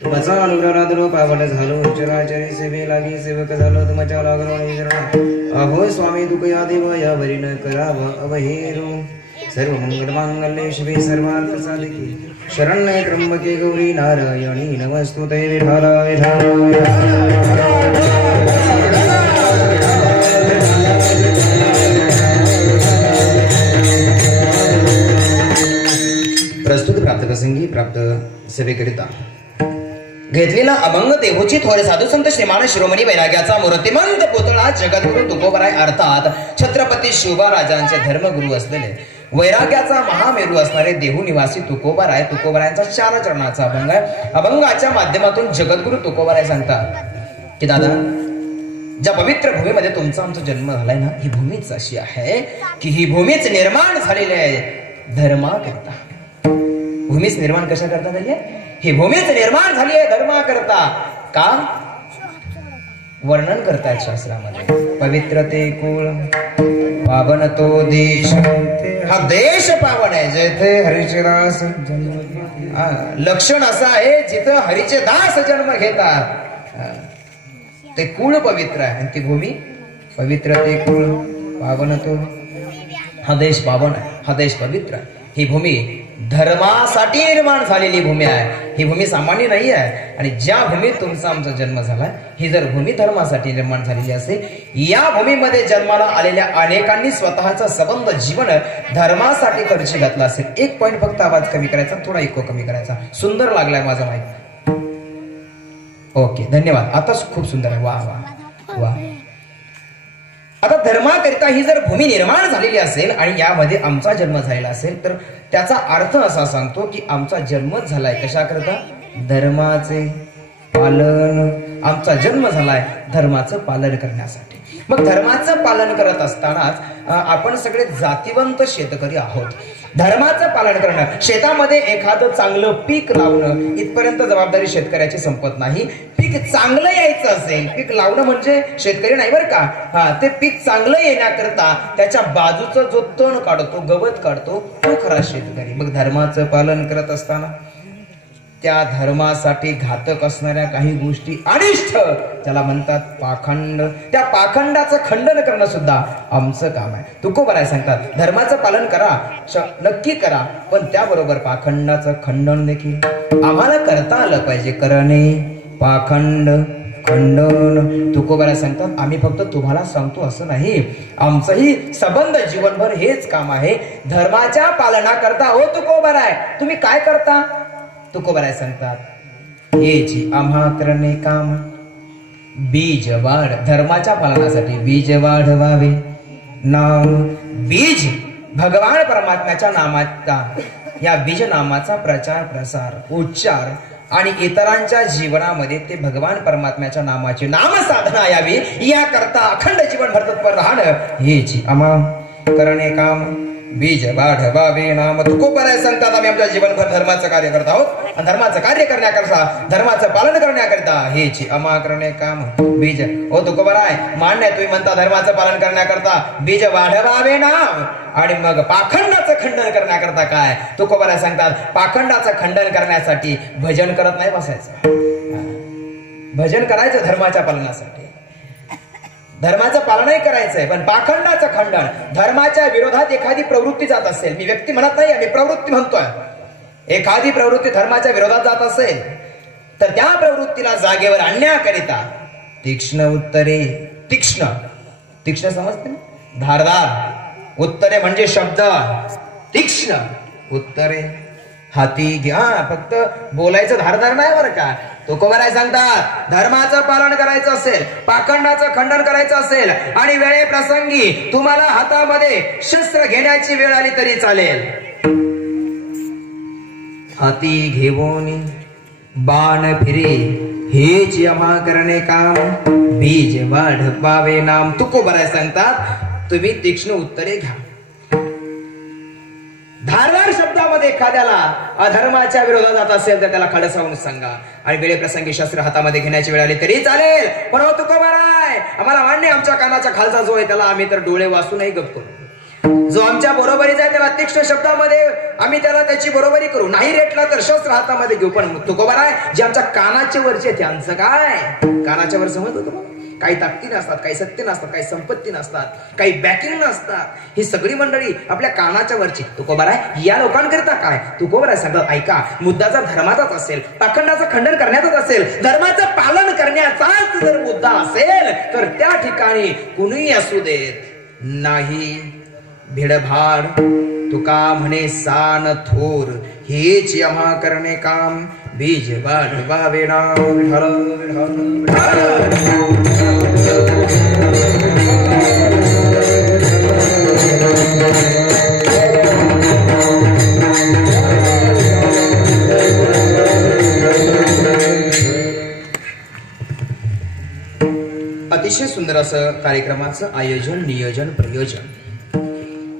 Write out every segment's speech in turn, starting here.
तुमचा अनुग्रहादरो पावट झालो चराचरी सेवे लागी सेवक झालो तुमच्या लागलो अहो स्वामी दुखया देव या वरी न कराव अवहेरो सर्व मंगल मांगल्ये शिवे सर्वार्थ साधिके शरण्ये त्र्यंबके गौरी नारायणी नमस्तुते विठालाय प्रस्तुत प्राप्त प्रसंगी प्राप्त सेवेकरिता घेतलेला अभंग देवोची थोर साधू संत श्रीमान शिरोमणी वैराग्याचा मूर्तिमंत पुतळा जगद्गुरु तुकोबराय अर्थात छत्रपती शिवबाराजांचे धर्मगुरु असलेले वैराग्याचा महामेरू असणारे देहू निवासी तुकोबराय तुकोबरायांचा 4 चरणाचा अभंग आहे। अभंगाच्या माध्यमातून जगद्गुरु तुकोबराय सांगतात की दादा, ज्या पवित्र भूमीमध्ये तुमचा आमचा जन्म झालाय ना, ही भूमीच अशी आहे की ही भूमीच निर्माण झालेली आहे धर्मा करता। भूमीच निर्माण कशा करता झाली आहे? ही भूमीच निर्माण झाली आहे धर्मा करता। का वर्णन करतात शास्त्रामध्ये, पवित्र ते कुळ पावन तो देश, हा देश पावन आहे जेथे हरीचे दास लक्षण असं आहे जिथं हरीचे दास जन्म घेतात। ते कुळ पवित्र आहे आणि ती भूमी पवित्र ते कुळ पावन तो, हा देश पावन आहे, हा देश पवित्र आहे। ही भूमी धर्मासाठी निर्माण झालेली भूमी आहे, ही भूमी सामान्य नाही आहे। आणि ज्या भूमीत तुमचा आमचा जन्म झाला, ही जर भूमी धर्मासाठी निर्माण झालेली असेल, या भूमीमध्ये जन्माला आलेल्या अनेकांनी स्वतःचा संबंध जीवन धर्मासाठी खर्ची घातला असेल। 1 पॉइंट फक्त आवाज कमी करायचा, थोडा इको कमी करायचा। सुंदर लागलाय माझा माईक, ओके धन्यवाद, आताच खूप सुंदर आहे, वा वा वा। आता धर्माकरिता ही जर भूमी निर्माण झालेली असेल आणि यामध्ये आमचा जन्म झालेला असेल, तर त्याचा अर्थ असा सांगतो की आमचा जन्मच झालाय कशा करता? धर्माचे पालन। आमचा जन्म झालाय धर्माचं पालन करण्यासाठी। मग धर्माचं पालन करत असतानाच आपण सगळे जातीवंत शेतकरी आहोत। धर्माचं पालन करणं, शेतामध्ये एखादं चांगलं पीक लावणं इथपर्यंत जबाबदारी शेतकऱ्याची संपत नाही। पीक चांगलं यायचं असेल, पीक लावणं म्हणजे शेतकरी नाही बरं का, ते पीक चांगलं येण्याकरता त्याच्या बाजूचा जो तण काढतो, गवत काढतो, तो खरा शेतकरी। मग धर्माचं पालन करत असताना त्या धर्मासाठी घातक असणाऱ्या काही गोष्टी, अनिष्ट त्याला म्हणतात पाखंड, त्या पाखंडाचं खंडन करणं सुद्धा आमचं काम आहे। तुकोबराय सांगतात धर्माचं पालन करा, नक्की करा, पण त्याबरोबर पाखंडाचं खंडन देखील आम्हाला करता आलं पाहिजे। करणे पाखंड खंडन। तुकोबराय सांगतात आम्ही फक्त तुम्हाला सांगतो असं नाही, आमचंही संबंध जीवनभर हेच काम आहे, धर्माच्या पालनाकरता। हो तुकोबराय तुम्ही काय करता? तुकोबराय सांगतात हे जी आम्हा करणे काम, बीज वाढ, धर्माच्या पालनासाठी बीज वाढवावे नाम। बीज भगवान परमात्म्याच्या नामाचा, या बीज नामाचा प्रचार प्रसार उच्चार आणि इतरांच्या जीवनामध्ये ते भगवान परमात्म्याच्या नामाची नाम साधना यावी, याकरता अखंड जीवनभर तत्पर राहणं हे जी आम्हा करणे काम, बीज वाढवावे नाम। तुकोबराय सांगतात आम्ही आमच्या जीवनभर धर्माचं कार्य करत आहोत, आणि धर्माचं कार्य करण्याकरता, धर्माचं पालन करण्याकरता हे जी आम्हा करणे काम बीज। ओ तुकोबराय मान्य तुम्ही म्हणता धर्माचं पालन करण्याकरता बीज वाढवावे नाम, आणि मग पाखंडाचं खंडन करण्याकरता काय? तुकोबराय सांगतात पाखंडाचं खंडन करण्यासाठी भजन करत नाही बसायचं, भजन करायचं धर्माच्या पालनासाठी, धर्माचं पालनही करायचंय, पण पाखंडाचं खंडन, धर्माच्या विरोधात एखादी प्रवृत्ती जात असेल, मी व्यक्ती म्हणत नाही, मी प्रवृत्ती म्हणतोय, एखादी प्रवृत्ती धर्माच्या विरोधात जात असेल तर त्या प्रवृत्तीला जागेवर आणण्याकरिता तीक्ष्ण उत्तरे, तीक्ष्ण तीक्ष्ण समजते ना, धारदार उत्तरे म्हणजे शब्द, तीक्ष्ण उत्तरे हाती घ्या, फक्त बोलायचं धारदार नाही बरं का। तुकोबराय सांगतात धर्माचं पालन करायचं असेल, पाखंडाचं खंडन करायचं असेल आणि वेळे प्रसंगी तुम्हाला हातामध्ये शस्त्र घेण्याची वेळ आली तरी चालेल, हाती घेऊन बाण फिरे हेच आम्हा करणे काम, बीज वाढवावे नाम। तुकोबराय सांगतात तुम्ही तीक्ष्ण उत्तरे घ्या, धारदार शब्दामध्ये एखाद्याला अधर्माच्या विरोधात जात असेल तर त्याला खडसावून सांगा, आणि वेळे प्रसंगी शस्त्र हातामध्ये घेण्याची वेळ आली तरी चालेल, पण हो तुकोबराय आम्हाला मान्य आमच्या कानाच्या खालचा जो आहे त्याला आम्ही तर डोळे वाचूनही गप करू, जो आमच्या बरोबरीचा आहे त्याला तीक्ष्ण शब्दामध्ये आम्ही त्याला त्याची बरोबरी करू, नाही रेटला तर शस्त्र हातामध्ये घेऊ. पण तुकोबा आहे जे आमच्या कानाच्या वरचे त्यांचं काय, कानाच्या वर समजलं तुम्हाला, काही ताकदी नसतात, काही सत्य नसतात, काही संपत्ती नसतात, काही बॅकिंग नसतात. ही सगळी मंडळी आपल्या कानाच्या वरची. तुकोबा आहे या लोकांकरिता काय, तुकोबा आहे सगळं ऐका. मुद्दाचा धर्माचाच असेल, पाखंडाचं खंडन करण्याचाच असेल, धर्माचं पालन करण्याचाच जर मुद्दा असेल तर त्या ठिकाणी कुणीही असू देत नाही भिडभाड. तुका म्हणे सान थोर हेच आम्हा करणे काम, बीज वाढवावे नाव विठ्ठल विठ्ठल. अतिशय सुंदर असं कार्यक्रमाचं आयोजन, नियोजन, प्रयोजन.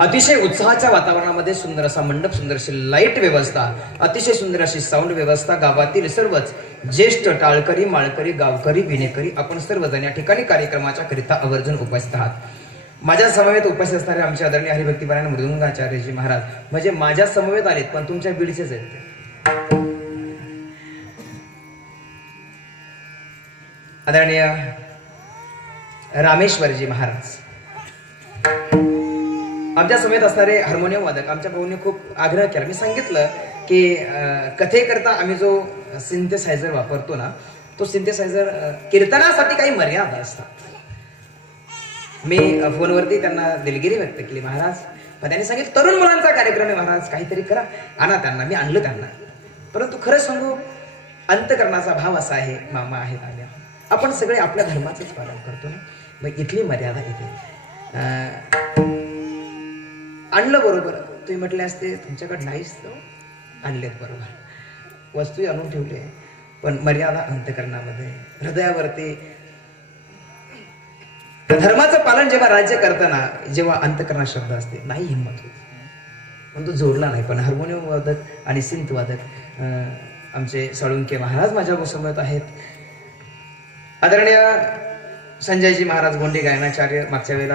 अतिशय उत्साहाच्या वातावरणामध्ये सुंदर असा मंडप, सुंदर अशी लाईट व्यवस्था, अतिशय सुंदर अशी साऊंड व्यवस्था. गावातील सर्वच ज्येष्ठ टाळकरी, माळकरी, गावकरी, विनेकरी आपण सर्वजण या ठिकाणी कार्यक्रमाच्या करिता आवर्जून उपस्थित आहात. माझ्या समवेत उपस्थित असणारे आमचे आदरणीय हरिभक्तीपरायण मृदुंगाचार्यजी महाराज म्हणजे माझ्या समवेत आलेत पण तुमच्या बीडचेच आहेत ते. आदरणीय रामेश्वरजी महाराज आमच्या समेत असणारे हार्मोनियम वादक. आमच्या भाऊने खूप आग्रह केला, मी सांगितलं की कथेकरता आम्ही जो सिंथेसायझर वापरतो ना तो सिंथेसायझर कीर्तनासाठी काही मर्यादा असतात. मी फोनवरती त्यांना दिलगिरी व्यक्त केली महाराज, पण त्यांनी सांगितलं तरुण मुलांचा कार्यक्रम आहे महाराज, काहीतरी करा, आणा त्यांना. मी आणलं त्यांना, परंतु खरं सांगू अंतकरणाचा भाव असा आहे, मामा आहेत आल्या, आपण सगळे आपल्या धर्माचंच पालन करतो ना, मग इथली मर्यादा येते. आणलं बरोबर, तुम्ही म्हटले असते तुमच्याकडे नाहीच तो, आणलेत बरोबर, वस्तू आणून ठेवले, पण मर्यादा अंतकरणामध्ये हृदयावरती. धर्माचं पालन जेव्हा राज्य करताना जेव्हा अंतकरणात शब्द असते नाही हिंमत होत, पण तो जोडला नाही. पण हार्मोनियम वादक आणि सिंथ वादक आमचे साळुंके महाराज माझ्या समोर आहेत. आदरणीय संजयजी महाराज गोंडे गायनाचार्य, मागच्या वेळेला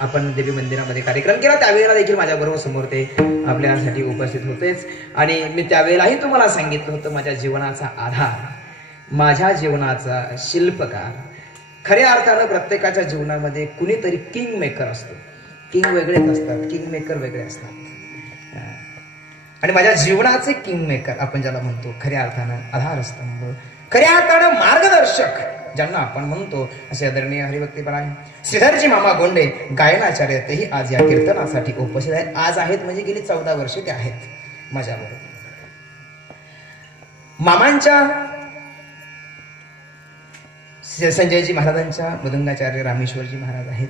आपण देवी मंदिरामध्ये कार्यक्रम केला त्यावेळेला देखील माझ्या बरोबर समोर ते आपल्यासाठी उपस्थित होतेच. आणि मी त्यावेळेलाही तुम्हाला सांगितलं होतं माझ्या जीवनाचा आधार, माझ्या जीवनाचा शिल्पकार. खऱ्या अर्थानं प्रत्येकाच्या जीवनामध्ये कुणीतरी किंग मेकर असतो. किंग वेगळेच असतात, किंग मेकर वेगळे असतात. आणि माझ्या जीवनाचे किंग मेकर आपण ज्याला म्हणतो खऱ्या अर्थानं आधारस्तंभ, खऱ्या अर्थानं मार्गदर्शक ज्यांना आपण म्हणतो असे आदरणीय हरिभक्तीपरायण श्रीधरजी मामा गोंडे गायनाचार्य, तेही आज या कीर्तनासाठी उपस्थित आहेत. आज आहेत म्हणजे गेली 14 वर्षे ते आहेत माझ्याबरोबर. मामांच्या संजयजी महाराजांच्या मृदंगाचार्य रामेश्वरजी महाराज आहेत.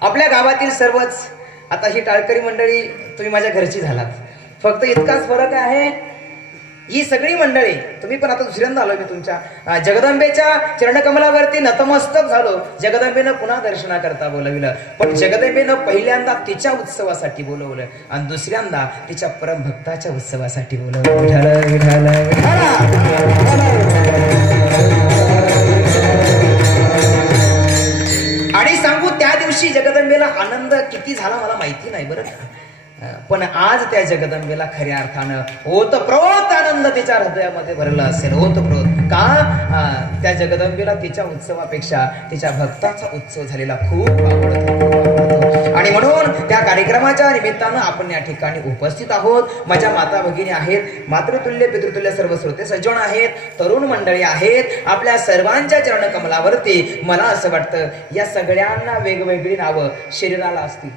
आपल्या गावातील सर्वच आता ही टाळकरी मंडळी तुम्ही माझ्या घरची झालात, फक्त इतकाच फरक आहे, ही सगळी मंडळी तुम्ही पण आता दुसऱ्यांदा आलो मी तुमच्या जगदंबेच्या चरणकमलावरती नतमस्तक झालो. जगदंबेनं पुन्हा दर्शनाकरता बोलविलं, पण जगदंबेनं पहिल्यांदा तिच्या उत्सवासाठी बोलवलं आणि दुसऱ्यांदा तिच्या परमभक्ताच्या उत्सवासाठी बोलवलं. विठ्ठल विठ्ठल आणि सांगू त्या दिवशी जगदंबेला आनंद किती झाला मला माहिती नाही बरं, पण आज त्या जगदंबेला खऱ्या अर्थानं ओतप्रोत आनंद तिच्या हृदयामध्ये भरला असेल. ओतप्रोत का, त्या जगदंबेला तिच्या उत्सवापेक्षा तिच्या भक्ताचा उत्सव झालेला खूप आवडतो. आणि म्हणून त्या कार्यक्रमाच्या निमित्तानं आपण या ठिकाणी उपस्थित आहोत. माझ्या माता भगिनी आहेत, मातृतुल्य पितृतुल्य सर्व श्रोते सज्जन आहेत, तरुण मंडळी आहेत. आपल्या सर्वांच्या चरणकमलावरती मला असं वाटतं या सगळ्यांना वेगवेगळी नावं शरीराला असतील,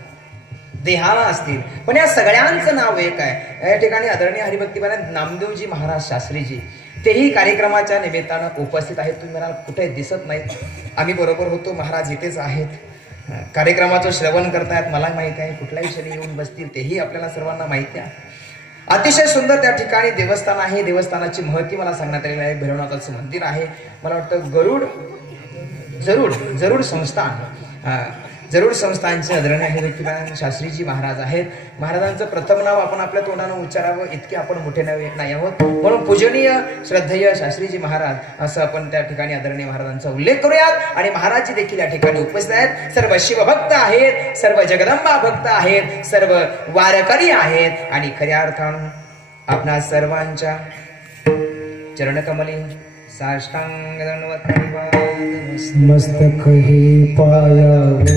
देहाला असतील, पण या सगळ्यांचं नाव एक आहे. या ठिकाणी आदरणीय हरिभक्तीपरायण नामदेवजी महाराज शास्त्रीजी तेही कार्यक्रमाच्या निमित्तानं उपस्थित आहेत. तुम्ही मला कुठे दिसत नाहीत, आम्ही बरोबर होतो, महाराज इथेच आहेत, कार्यक्रमाचं श्रवण करतायत. मला माहिती आहे कुठल्याही क्षणी येऊन बसतील, तेही आपल्याला सर्वांना माहिती आहे. अतिशय सुंदर त्या ठिकाणी देवस्थान आहे. देवस्थानाची महती मला सांगण्यात आलेली आहे. भैरवनाथाचं मंदिर आहे. मला वाटतं जरूड संस्थान, जरूर संस्थांचे आदरणीय निवृत्तीनारायण शास्त्रीजी महाराज आहेत. महाराजांचं प्रथम नाव आपण आपल्या तोंडानं उच्चारावं इतके आपण मोठे नाही आहोत, म्हणून पूजनीय श्रद्धेय शास्त्रीजी महाराज असं आपण त्या ठिकाणी आदरणीय महाराजांचा उल्लेख करूयात. आणि महाराजजी देखील या ठिकाणी उपस्थित आहेत. सर्व शिवभक्त आहेत, सर्व जगदंबा भक्त आहेत, सर्व वारकरी आहेत आणि खऱ्या अर्थानं आपणा सर्वांच्या चरणकमली साष्टांग दंडवत मस्तक ही पायावर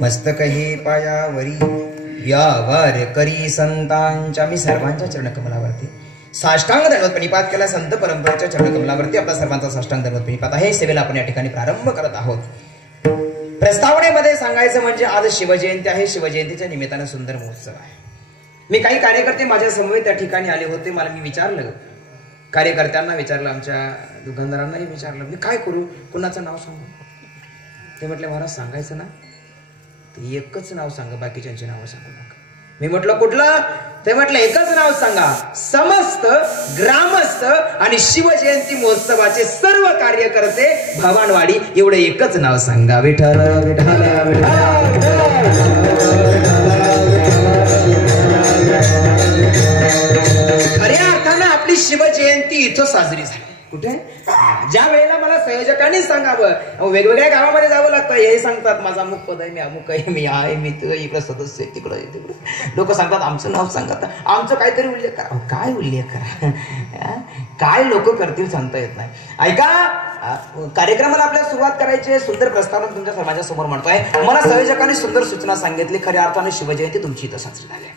मस्तकही पायावरी या वारकरी संतांच्या मी सर्वांच्या चरणकमलावरती साष्टांग दंडवत प्रणिपात केला. संत परंपरेच्या चरणकमलावरती आपला सर्वांचा साष्टांग दंडवत प्रणिपात आहे. सेवेला आपण या ठिकाणी प्रारंभ करत आहोत. प्रस्तावनेमध्ये सांगायचं म्हणजे आज शिवजयंती आहे. शिवजयंतीच्या निमित्तानं सुंदर महोत्सव आहे. मी काही कार्यकर्ते माझ्या समवेत त्या ठिकाणी आले होते. मला मी विचारलं, कार्यकर्त्यांना विचारलं, आमच्या दुकानदारांनाही विचारलं, मी काय करू, कुणाचं नाव सांगू? ते म्हटले महाराज सांगायचं ना, ते एकच नाव सांगा, बाकीच्यांची नावं सांगू नका. मी म्हटलं कुठलं? ते म्हटलं एकच नाव सांगा, समस्त ग्रामस्थ आणि शिवजयंती महोत्सवाचे सर्व कार्यकर्ते भवानवाडी एवढे एकच नाव सांगा, विठ्ठल विठ्ठल खऱ्या अर्थानं आपली शिवजयंती इथं साजरी झाली. कुठे? ज्या वेळेला मला संयोजकांनी सांगावं, वेगवेगळ्या गावामध्ये जावं लागतं, हे सांगतात माझा अमुक पद आहे, मी अमुक आहे, मी आहे, मी इकडे सदस्य आहे, तिकडं तिकडं लोक सांगतात आमचं नाव सांगतात, आमचं काहीतरी उल्लेख करा. काय उल्लेख करा? काय लोक करतील सांगता येत नाही. ऐका, कार्यक्रमाला आपल्याला सुरुवात करायची. सुंदर प्रस्तावना तुमच्या समाजाच्या समोर म्हणतोय. मला संयोजकांनी सुंदर सूचना सांगितली. खऱ्या अर्थाने शिवजयंती तुमची इथं साजरी झाली.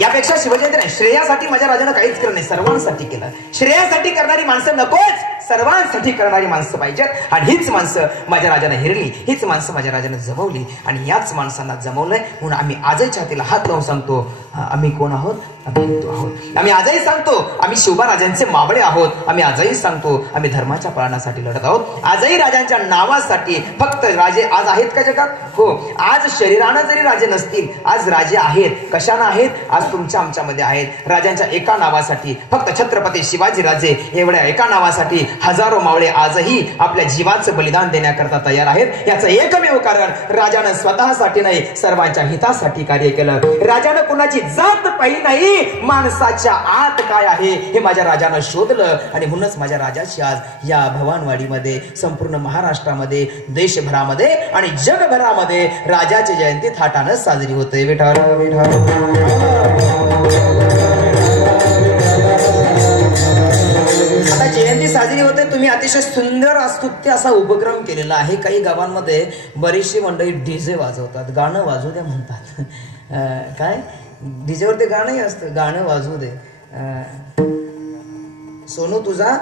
यापेक्षा शिवजयंती नाही, श्रेयासाठी माझ्या राजानं काहीच केलं नाही, सर्वांसाठी केलं. श्रेयासाठी करणारी माणसं नकोच, सर्वांसाठी करणारी माणसं पाहिजेत. आणि हीच माणसं माझ्या राजाने हिरली, हीच माणसं माझ्या राजाने जमवली आणि याच माणसांना जमवलंय. म्हणून आम्ही आजही छातीला हात लावून सांगतो, आम्ही कोण आहोत? आम्ही हिंदू आहोत. आम्ही आजही सांगतो आम्ही शिवबा राजांचे मावळे आहोत. आम्ही आजही सांगतो आम्ही धर्माच्या पालनासाठी लढत आहोत. आजही राजांच्या नावासाठी. फक्त राजे आज आहेत का जगात? हो. आज शरीरानं जरी राजे नसतील, आज राजे आहेत. कशानं आहेत? आज तुमच्या आमच्यामध्ये आहेत. राजांच्या एका नावासाठी, फक्त छत्रपती शिवाजी राजे एवढ्या एका नावासाठी हजारो मावळे आजही आपल्या जीवाचं बलिदान देण्याकरता तयार आहेत. याचं एकमेव कारण राजानं स्वतःसाठी नाही, सर्वांच्या हितासाठी कार्य केलं. राजानं कुणाची जात पाहिली नाही, माणसाच्या आत काय आहे हे माझ्या राजानं शोधलं. आणि म्हणूनच माझ्या राजाची आज या भवानवाडीमध्ये, संपूर्ण महाराष्ट्रामध्ये, देशभरामध्ये आणि जगभरामध्ये राजाची जयंती थाटानं साजरी होते. विठ्ठल विठ्ठल. आता जयंती साजरी होते. तुम्ही अतिशय सुंदर स्तुत्य असा उपक्रम केलेला आहे. काही गावांमध्ये बरीचशी मंडळी डीजे वाजवतात, गाणं वाजू दे म्हणतात. काय डीजेवर ते गाणंही असतं, गाणं वाजवू दे. सोनू तुझा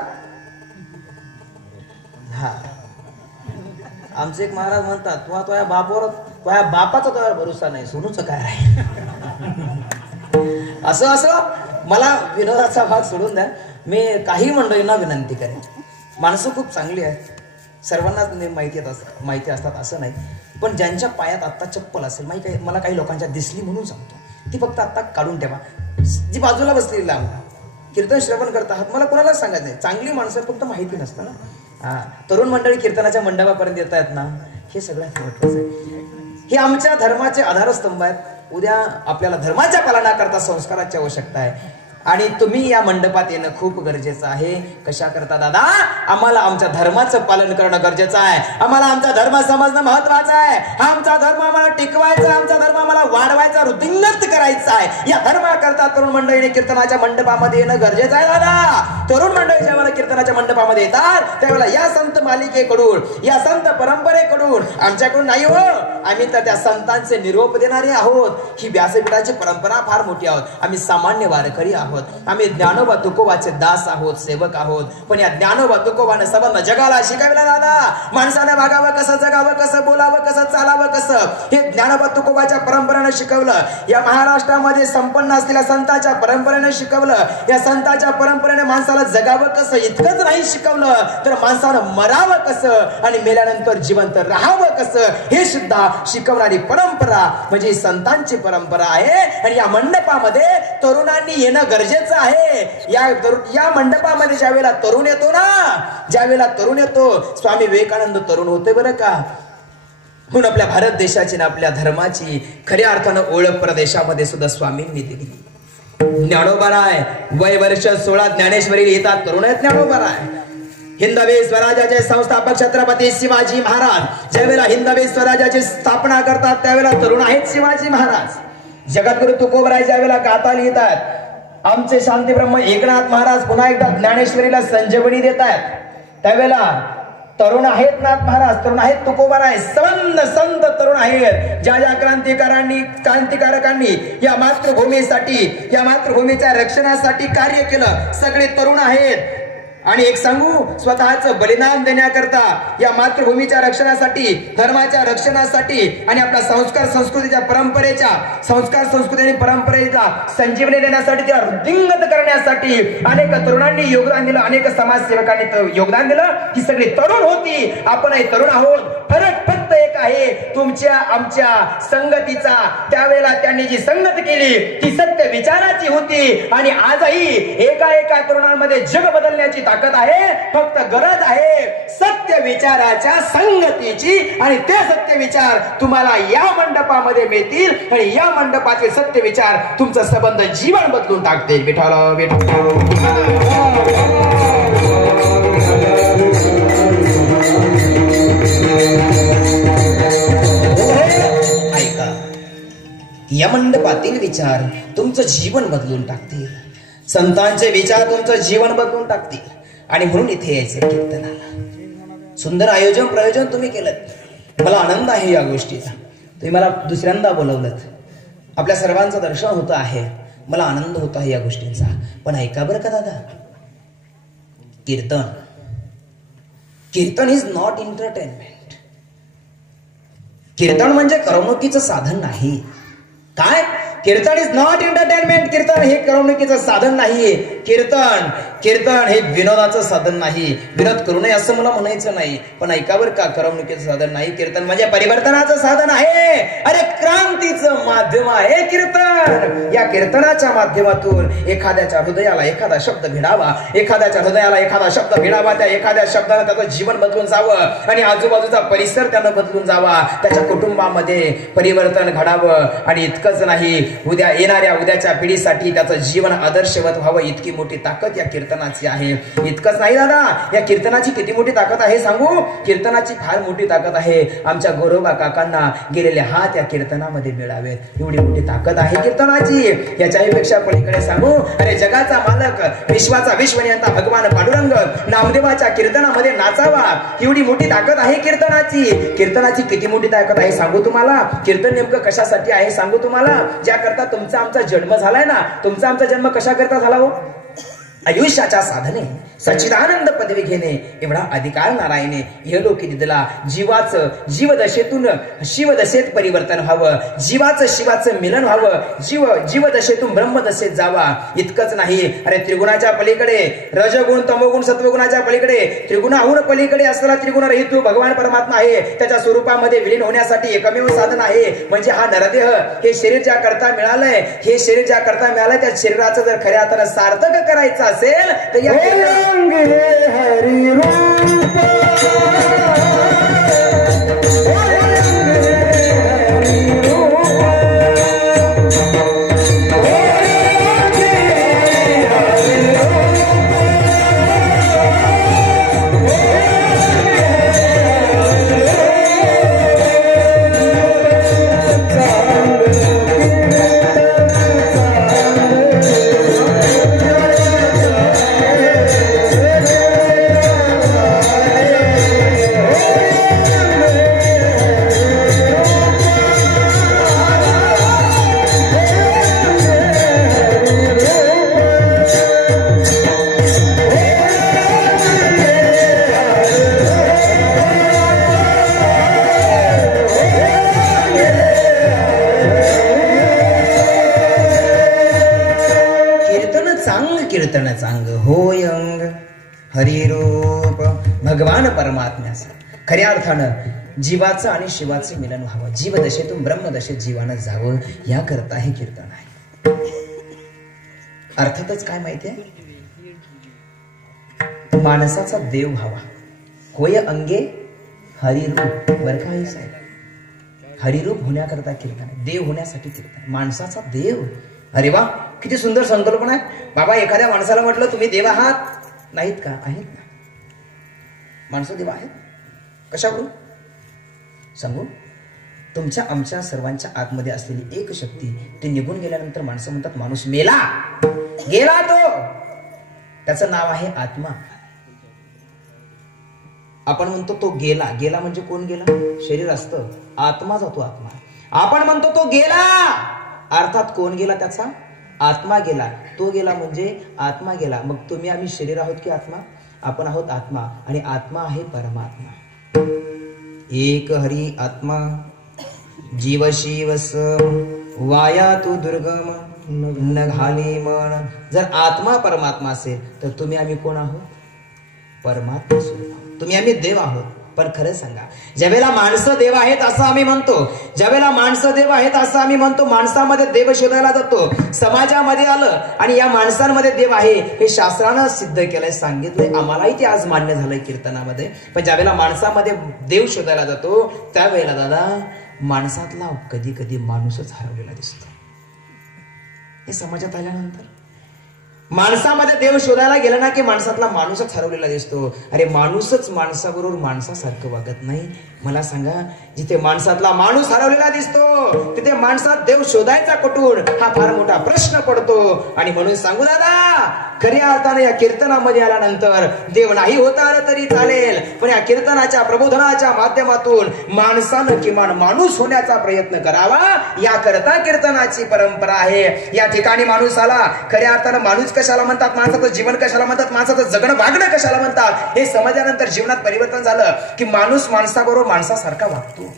हा, आमचे एक महाराज म्हणतात, तुझ्या बापावर, तुझ्या बापाचा तुझ्यावर भरोसा नाही, सोनूचं काय आहे? असं मला विनोदाचा भाग सोडून द्या. मी काही मंडळींना विनंती करेन, माणसं खूप चांगली आहेत, सर्वांनाच माहिती असतात असं नाही, पण ज्यांच्या पायात आत्ता चप्पल असेल, मला काही लोकांच्या दिसली म्हणून सांगतो, ती फक्त आता काढून ठेवा. जी बाजूला बसलेली लांब कीर्तन श्रवण करतात मला कोणाला सांगायचं नाही. चांगली माणसं फक्त माहिती नसतं ना. तरुण मंडळी कीर्तनाच्या मंडपापर्यंत येत आहेत ना, हे सगळ्यात महत्वाचं आहे. हे आमच्या धर्माचे आधारस्तंभ आहेत. उद्या आपल्याला धर्माच्या पालना करता संस्काराची आवश्यकता आहे आणि तुम्ही या मंडपात येणं खूप गरजेचं आहे. कशा करता दादा? आम्हाला आमच्या धर्माचं पालन करणं गरजेचं आहे. आम्हाला आमचा धर्म समजणं महत्वाचं आहे. आमचा धर्म आम्हाला टिकवायचा, आमचा धर्म आम्हाला वाढवायचा, वृद्धिंगत करायचा आहे. या धर्माकरता तरुण मंडळीने कीर्तनाच्या मंडपामध्ये येणं गरजेचं आहे दादा. तरुण मंडळी ज्यावेळेला कीर्तनाच्या मंडपामध्ये येतात त्यावेळेला या संत मालिकेकडून, या संत परंपरेकडून, आमच्याकडून नाही हो, आम्ही तर त्या संतांचे निरोप देणारे आहोत. ही व्यासपीठाची परंपरा फार मोठी आहोत. आम्ही सामान्य वारकरी आहोत. आम्ही ज्ञानोबा तुकोबाचे दास आहोत, सेवक आहोत. पण या ज्ञानोबा तुकोबाने संबंध जगाला शिकवला दादा. माणसाने वागावं कसं, जगावं कसं, बोलावं कसं, चालावं कसं, हे ज्ञानोबा तुकोबाच्या परंपरेने शिकवलं. या महाराष्ट्रामध्ये संपन्न असलेल्या संतांच्या परंपरेने शिकवलं. या संतांच्या परंपरेने माणसाला जगावं कसं इतकंच नाही शिकवलं, तर माणसानं मरावं कसं आणि मेल्यानंतर जिवंत राहावं कसं हे सुद्धा शिकवणारी परंपरा म्हणजे संतांची परंपरा आहे. आणि या मंडपामध्ये तरुणांनी येणं गरजेचं आहे. या मंडपामध्ये ज्यावेळेला तरुण येतो ना, ज्यावेळेला तरुण येतो, स्वामी विवेकानंद तरुण होते बरं का. म्हणून आपल्या भारत देशाची ना आपल्या धर्माची खऱ्या अर्थानं ओळख प्रदेशामध्ये सुद्धा स्वामींनी दिली. ज्ञानोबाराय वय वर्ष 16, ज्ञानेश्वरी लिहितात, तरुण आहेत ज्ञानोबाराय. हिंदवी स्वराज्याचे संस्थापक छत्रपती शिवाजी महाराज ज्यावेळेला हिंदवी स्वराज्याची स्थापना करतात त्यावेळेला तरुण आहेत शिवाजी महाराज. जगद्गुरु तुकोबराय ज्यावेळेला गाथा लिहितात, आमचे शांती ब्रह्म एकनाथ महाराज पुन्हा एकदा ज्ञानेश्वरीला संजीवनी देत आहेत, त्यावेळेला तरुण आहेत नाथ महाराज, तरुण आहेत तुकोबराय. संत तरुण आहेत. ज्या ज्या क्रांतिकारकांनी या मातृभूमीसाठी, या मातृभूमीच्या रक्षणासाठी कार्य केलं, सगळे तरुण आहेत. आणि एक सांगू, स्वतःचं बलिदान देण्याकरता, या मातृभूमीच्या रक्षणासाठी, धर्माच्या रक्षणासाठी आणि आपल्या संस्कार संस्कृतीच्या परंपरेच्या, संस्कार संस्कृती आणि परंपरेचा संजीवनी देण्यासाठी, त्या वृद्धिंगत करण्यासाठी अनेक तरुणांनी योगदान दिलं, अनेक समाजसेवकांनी योगदान दिलं. ही सगळी तरुण होती. आपणही तरुण आहोत. फरक फक्त एक आहे, तुमच्या आमच्या संगतीचा. त्यावेळेला त्यांनी जी संगत केली ती सत्य विचाराची होती आणि आजही एका एका तरुणांमध्ये जग बदलण्याची ताकद आहे. फक्त गरज आहे सत्य विचाराच्या संगतीची आणि ते सत्य विचार तुम्हाला या मंडपामध्ये मिळतील आणि या मंडपाचे सत्य विचार तुमचं संबंध जीवन बदलून टाकतील. विठाला ऐका, या मंडपातील विचार तुमचं जीवन बदलून टाकतील. संतांचे विचार तुमचं जीवन बदलून टाकतील. आणि म्हणून इथे यायचं कीर्तनाला. सुंदर आयोजन प्रयोजन तुम्ही केलं. मला आनंद आहे या गोष्टीचा. तुम्ही मला दुसऱ्यांदा बोलवलं, आपल्या सर्वांचं दर्शन होतं आहे, मला आनंद होत आहे या गोष्टींचा. पण ऐका बरं का दादा, कीर्तन इज नॉट एंटरटेनमेंट. कीर्तन म्हणजे करमणुकीचं साधन नाही. काय? कीर्तन इज नॉट एंटरटेनमेंट. कीर्तन हे करमणुकीचं साधन नाही. कीर्तन हे विनोदाचं साधन नाही. विनोद करू नये असं मला म्हणायचं नाही, पण ऐका बरं का, करमणुकीचं साधन नाही. कीर्तन म्हणजे परिवर्तनाचं साधन आहे. अरे क्रांतीचं माध्यम आहे कीर्तन. या कीर्तनाच्या माध्यमातून एखाद्याच्या हृदयाला एखादा शब्द भिडावा, एखाद्याच्या हृदयाला एखादा शब्द भिडावा, त्या एखाद्या शब्दानं त्याचं जीवन बदलून जावं आणि आजूबाजूचा परिसर त्यानं बदलून जावा, त्याच्या कुटुंबामध्ये परिवर्तन घडावं. आणि इतकंच नाही, उद्याच्या पिढीसाठी त्याचं जीवन आदर्शवत व्हावं, इतकी मोठी ताकद या कीर्तनाची आहे. इतकंच नाही दादा, या कीर्तनाची किती मोठी ताकद आहे सांगू? कीर्तनाची फार मोठी ताकद आहे. आमच्या गोरोबा काकांना गेलेले हात या कीर्तनामध्ये मिळावेत, एवढी मोठी ताकद आहे कीर्तनाची. याच्याही पेक्षा पलीकडे सांगू, अरे जगाचा मालक, विश्वाचा विश्वनियंता भगवान पांडुरंग नामदेवाच्या कीर्तनामध्ये नाचावा, एवढी मोठी ताकद आहे कीर्तनाची. कीर्तनाची किती मोठी ताकद आहे सांगू तुम्हाला? कीर्तन नेमकं कशासाठी आहे सांगू तुम्हाला? ज्या करता तुमचा आमचा जन्म झालाय ना, तुमचा आमचा जन्म कशा करता झाला हो? आयुष्याच्या साधने, सच्चिदानंद पदवी घेणे एवढा अधिकार नारायणे इहलोकी दिला. जीवाचं जीवदशेतून शिवदशेत परिवर्तन व्हावं, जीवाचं शिवाचं मिलन व्हावं, जीवदशेतून ब्रह्मदशेत जावा. इतकंच नाही, अरे त्रिगुणाच्या पलीकडे रजगुण तमोगुण सत्वगुणाच्या पलीकडे त्रिगुणाहून पलीकडे असलेला त्रिगुणरहित भगवान परमात्मा आहे. त्याच्या स्वरूपामध्ये विलीन होण्यासाठी एकमेव साधन आहे म्हणजे हा नरदेह. हे शरीर ज्या करता मिळालंय, हे शरीर ज्या करता मिळालंय त्या शरीराचं जर खऱ्या अर्थानं सार्थक करायचं असेल तर या हरि रूप कीर्तन चांग होय अंग हरिरूप भगवान परमात्म्याचं खऱ्या अर्थानं जीवाचं आणि शिवाचं मिलन व्हावं, जीवदशेतून ब्रह्मदशेत जीवानं जावं, याकरता हे कीर्तन आहे. अर्थातच काय माहितीये, माणसाचा देव व्हावा. होय अंगे हरिरूप. बर का हे साहेब, हरिरूप होण्याकरता कीर्तन आहे, देव होण्यासाठी कीर्तन. माणसाचा देव, अरे वा, किती सुंदर संकल्पना आहे. बाबा एखाद्या माणसाला म्हटलं तुम्ही देव आहात, नाहीत का? आहेत ना, माणसं देव आहेत. कशाकडून सांगू? तुमच्या आमच्या सर्वांच्या आतमध्ये असलेली एक शक्ती, ती निघून गेल्यानंतर माणसं म्हणतात माणूस मेला, गेला तो. त्याचं नाव आहे आत्मा. आपण म्हणतो तो गेला. गेला म्हणजे कोण गेला? शरीर असतं, आत्मा जातो. आत्मा आपण म्हणतो तो गेला, अर्थात कोण गेला? त्याचा आत्मा गेला. तो गेला म्हणजे आत्मा गेला. मग तुम्ही आम्ही शरीर आहोत की आत्मा? आपण आहोत आत्मा, आणि आत्मा आहे परमात्मा. एक हरी आत्मा जीव शिव सम वाया तू दुर्गम न घाली मन. जर आत्मा परमात्मा असेल तर तुम्ही आम्ही कोण आहोत? परमात्मा स्वरूप. तुम्ही आम्ही देव आहोत. पण खरं सांगा, ज्यावेळेला माणसं देव आहेत असं आम्ही म्हणतो, ज्यावेळेला माणसं देव आहेत असं आम्ही म्हणतो, माणसामध्ये देव शोधायला जातो, समाजामध्ये आलं आणि या माणसांमध्ये देव आहे हे शास्त्रानं सिद्ध केलंय, सांगितलंय, आम्हालाही ते आज मान्य झालंय कीर्तनामध्ये. पण ज्यावेळेला माणसामध्ये देव शोधायला जातो त्यावेळेला दादा माणसातला कधी कधी माणूसच हरवलेला दिसतो. हे समाजात आल्यानंतर माणसामध्ये देव शोधायला गेला ना की माणसातला माणूसच हरवलेला दिसतो. अरे माणूसच माणसाबरोबर माणसासारखं वागत नाही. मला सांगा, जिथे माणसातला माणूस हरवलेला दिसतो तिथे माणसात देव शोधायचा कुठून, हा फार मोठा प्रश्न पडतो. आणि म्हणून सांगू दादा, खऱ्या अर्थाने या कीर्तनामध्ये आल्यानंतर देव नाही होता आलं तरी चालेल, पण या कीर्तनाच्या प्रबोधनाच्या माध्यमातून माणसानं किमान माणूस होण्याचा प्रयत्न करावा, याकरता कीर्तनाची परंपरा आहे. या ठिकाणी माणूस आला, खऱ्या अर्थानं माणूस कशाला म्हणतात, माणसाचं जीवन कशाला म्हणतात, माणसाचं जगणं वागणं कशाला म्हणतात, हे समजल्यानंतर जीवनात परिवर्तन झालं की माणूस माणसाबरोबर माणसासारखा वागतो.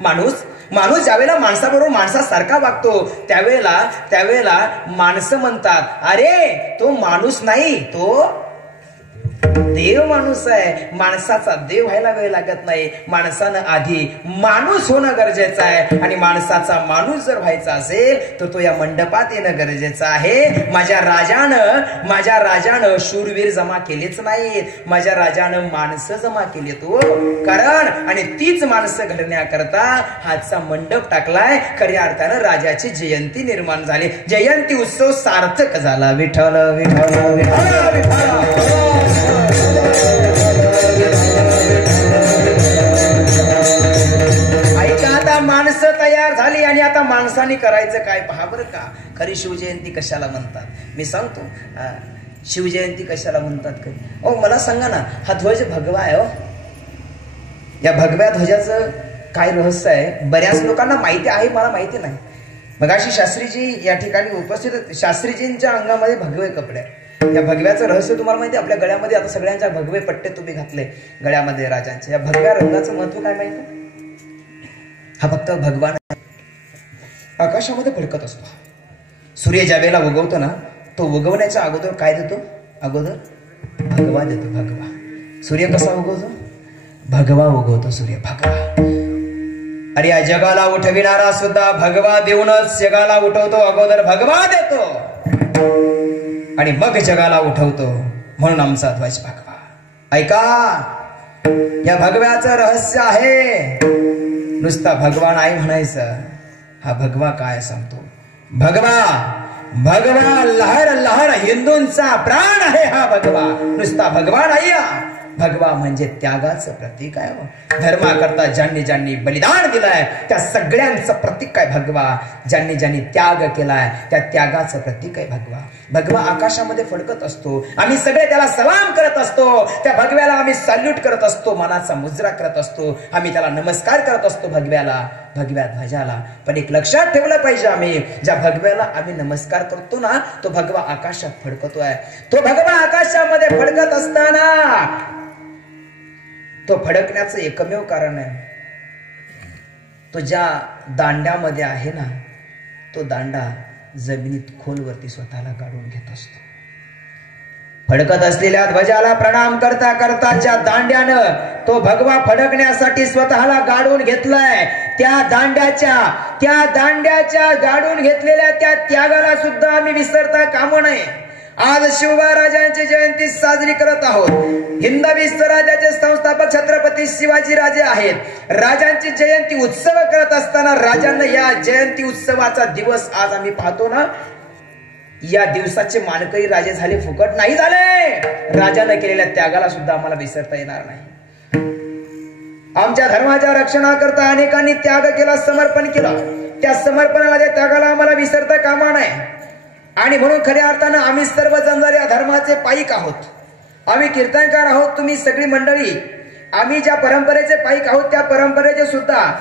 माणूस ज्यावेळेला माणसाबरोबर माणसासारखा वागतो त्यावेळेला माणसं म्हणतात, अरे तो माणूस नाही, तो देव माणूस आहे. माणसाचा देव व्हायला वेळ लागत नाही. माणसानं आधी माणूस होणं गरजेचं आहे, आणि माणसाचा माणूस जर व्हायचा असेल तर तो या मंडपात येणं गरजेचं आहे. माझ्या राजानं शूरवीर जमा केलेच नाहीत, माझ्या राजानं माणसं जमा केली तो. कारण आणि तीच माणसं घडण्याकरता हातचा मंडप टाकलाय. खऱ्या अर्थानं राजाची जयंती निर्माण झाली, जयंती उत्सव सार्थक झाला. विठ्ठल विठ्ठल विठ्ठल विठ्ठल. ऐका, आता माणसं तयार झाली आणि आता माणसाने करायचं काय पहा बरं का. खरी शिवजयंती कशाला म्हणतात मी सांगतो. शिवजयंती कशाला म्हणतात ओ मला सांगा ना. हा ध्वज भगवा आहे. या भगव्या ध्वजाचं काय रहस्य आहे? बऱ्याच लोकांना माहिती आहे, मला माहिती नाही. मगाशी शास्त्रीजी या ठिकाणी उपस्थित, शास्त्रीजींच्या अंगामध्ये भगवे कपडे आहे. या भगव्याचं रहस्य तुम्हाला माहिती? आपल्या गळ्यामध्ये आता सगळ्यांच्या भगवे पट्टे तुम्ही घातले गळ्यामध्ये राजांचे. या भगव्या रंगाचं महत्व काय माहिती? हा फक्त भगवान आकाशामध्ये फडकत असतो. सूर्य ज्या वेळेला उगवतो ना, तो उगवण्याच्या अगोदर काय देतो? अगोदर भगवा देतो. भगवा. सूर्य कसा उगवतो? भगवा उगवतो सूर्य. भगवा. अरे या जगाला उठविणारा सुद्धा भगवा देऊनच जगाला उठवतो. अगोदर भगवा देतो आणि मग जगाला उठवतो. म्हणून आमचा ध्वज भगवा. ऐका, या भगव्याचं रहस्य आहे. नुसता भगवा नाही म्हणायचं. हा भगवा काय सांगतो? भगवा भगवा लहर लहर हिंदूंचा प्राण आहे. हा भगवा नुसता भगवा नाही. भगवा म्हणजे त्यागाचं प्रतीक आहे. धर्माकरता ज्यांनी ज्यांनी बलिदान दिलाय त्या सगळ्यांचं प्रतीक काय भगवा. ज्यांनी ज्यांनी त्याग केलाय त्या त्यागाचं प्रतीक आहे भगवा. भगवा आकाशामध्ये फडकत असतो. आम्ही सगळे त्याला सलाम करत असतो. त्या भगव्याला आम्ही सॅल्यूट करत असतो. मानाचा मुजरा करत असतो. आम्ही त्याला नमस्कार करत असतो भगव्याला, भगव्या ध्वजाला. पण एक लक्षात ठेवलं पाहिजे, आम्ही ज्या भगव्याला आम्ही नमस्कार करतो ना, तो भगवा आकाशात फडकतोय. तो भगवा आकाशामध्ये फडकत असताना तो फडकण्याचं एकमेव कारण आहे, तो ज्या दांड्यामध्ये आहे ना, तो दांडा जमिनीत खोलवरती स्वतःला गाडून घेत असतो. फडकत असलेल्या ध्वजाला प्रणाम करता करता ज्या दांड्यानं तो भगवा फडकण्यासाठी स्वतःला गाडून घेतलाय, त्या दांड्याच्या गाडून घेतलेल्या त्या त्यागाला सुद्धा आम्ही विसरता कामा नये. आज शिवबा राजांची जयंती साजरी करत आहोत. हिंदवी स्वराज्याचे संस्थापक छत्रपती शिवाजी राजे आहेत. राजांची जयंती उत्सव करत असताना राजांना या जयंती उत्सवाचा दिवस आज आम्ही पाहतो ना, या दिवसाचे मानकरी राजे झाले, फुकट नाही झाले. राजाने केलेल्या त्यागाला सुद्धा आम्हाला विसरता येणार नाही. आमच्या धर्माच्या रक्षणाकरता अनेकांनी त्याग केला, समर्पण केलं. त्या समर्पणाला, त्या त्यागाला आम्हाला विसरता कामा नये. आणि म्हणून खऱ्या अर्थानं आम्ही सर्वजण जर या धर्माचे पाईक आहोत, आम्ही कीर्तनकार आहोत, तुम्ही सगळी मंडळी, आम्ही ज्या परंपरेचे पाईक आहोत त्या परंपरेचे सुद्धा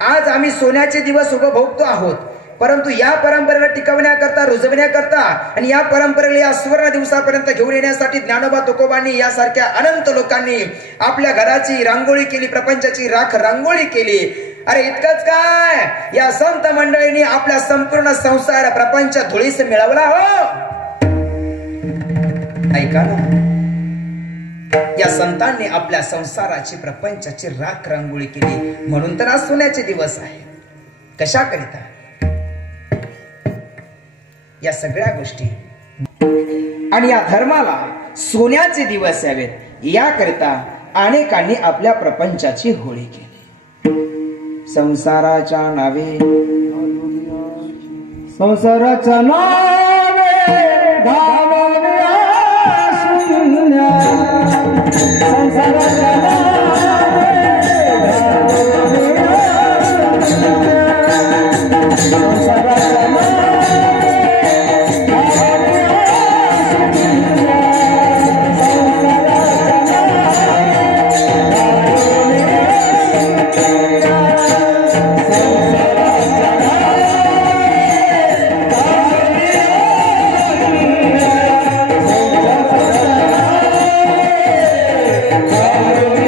आज आम्ही सोन्याचे दिवस उपभोगतो आहोत. परंतु या परंपरेला टिकवण्याकरता, रुजवण्याकरता आणि या परंपरेला या सुवर्ण दिवसापर्यंत घेऊन येण्यासाठी ज्ञानोबा तुकोबांनी यासारख्या अनंत लोकांनी आपल्या घराची रांगोळी केली, प्रपंचाची राख रांगोळी केली. अरे इतकंच काय, या संत मंडळींनी आपल्या संपूर्ण संसार प्रपंच धुळीस मिळवला. हो ऐका ना, या संतांनी आपल्या संसाराची, प्रपंचाची राख रांगोळी केली. म्हणून तर आज सोन्याचे दिवस आहे. कशाकरिता? या सगळ्या गोष्टी आणि या धर्माला सोन्याचे दिवस यावेत याकरिता अनेकांनी आपल्या प्रपंचाची होळी केली. संसाराच्या नावे, संसाराच्या नावे घालवल्या शून्य, संसाराच्या नावे घालवल्या शून्य, संसाराच्या नावे Hallelujah.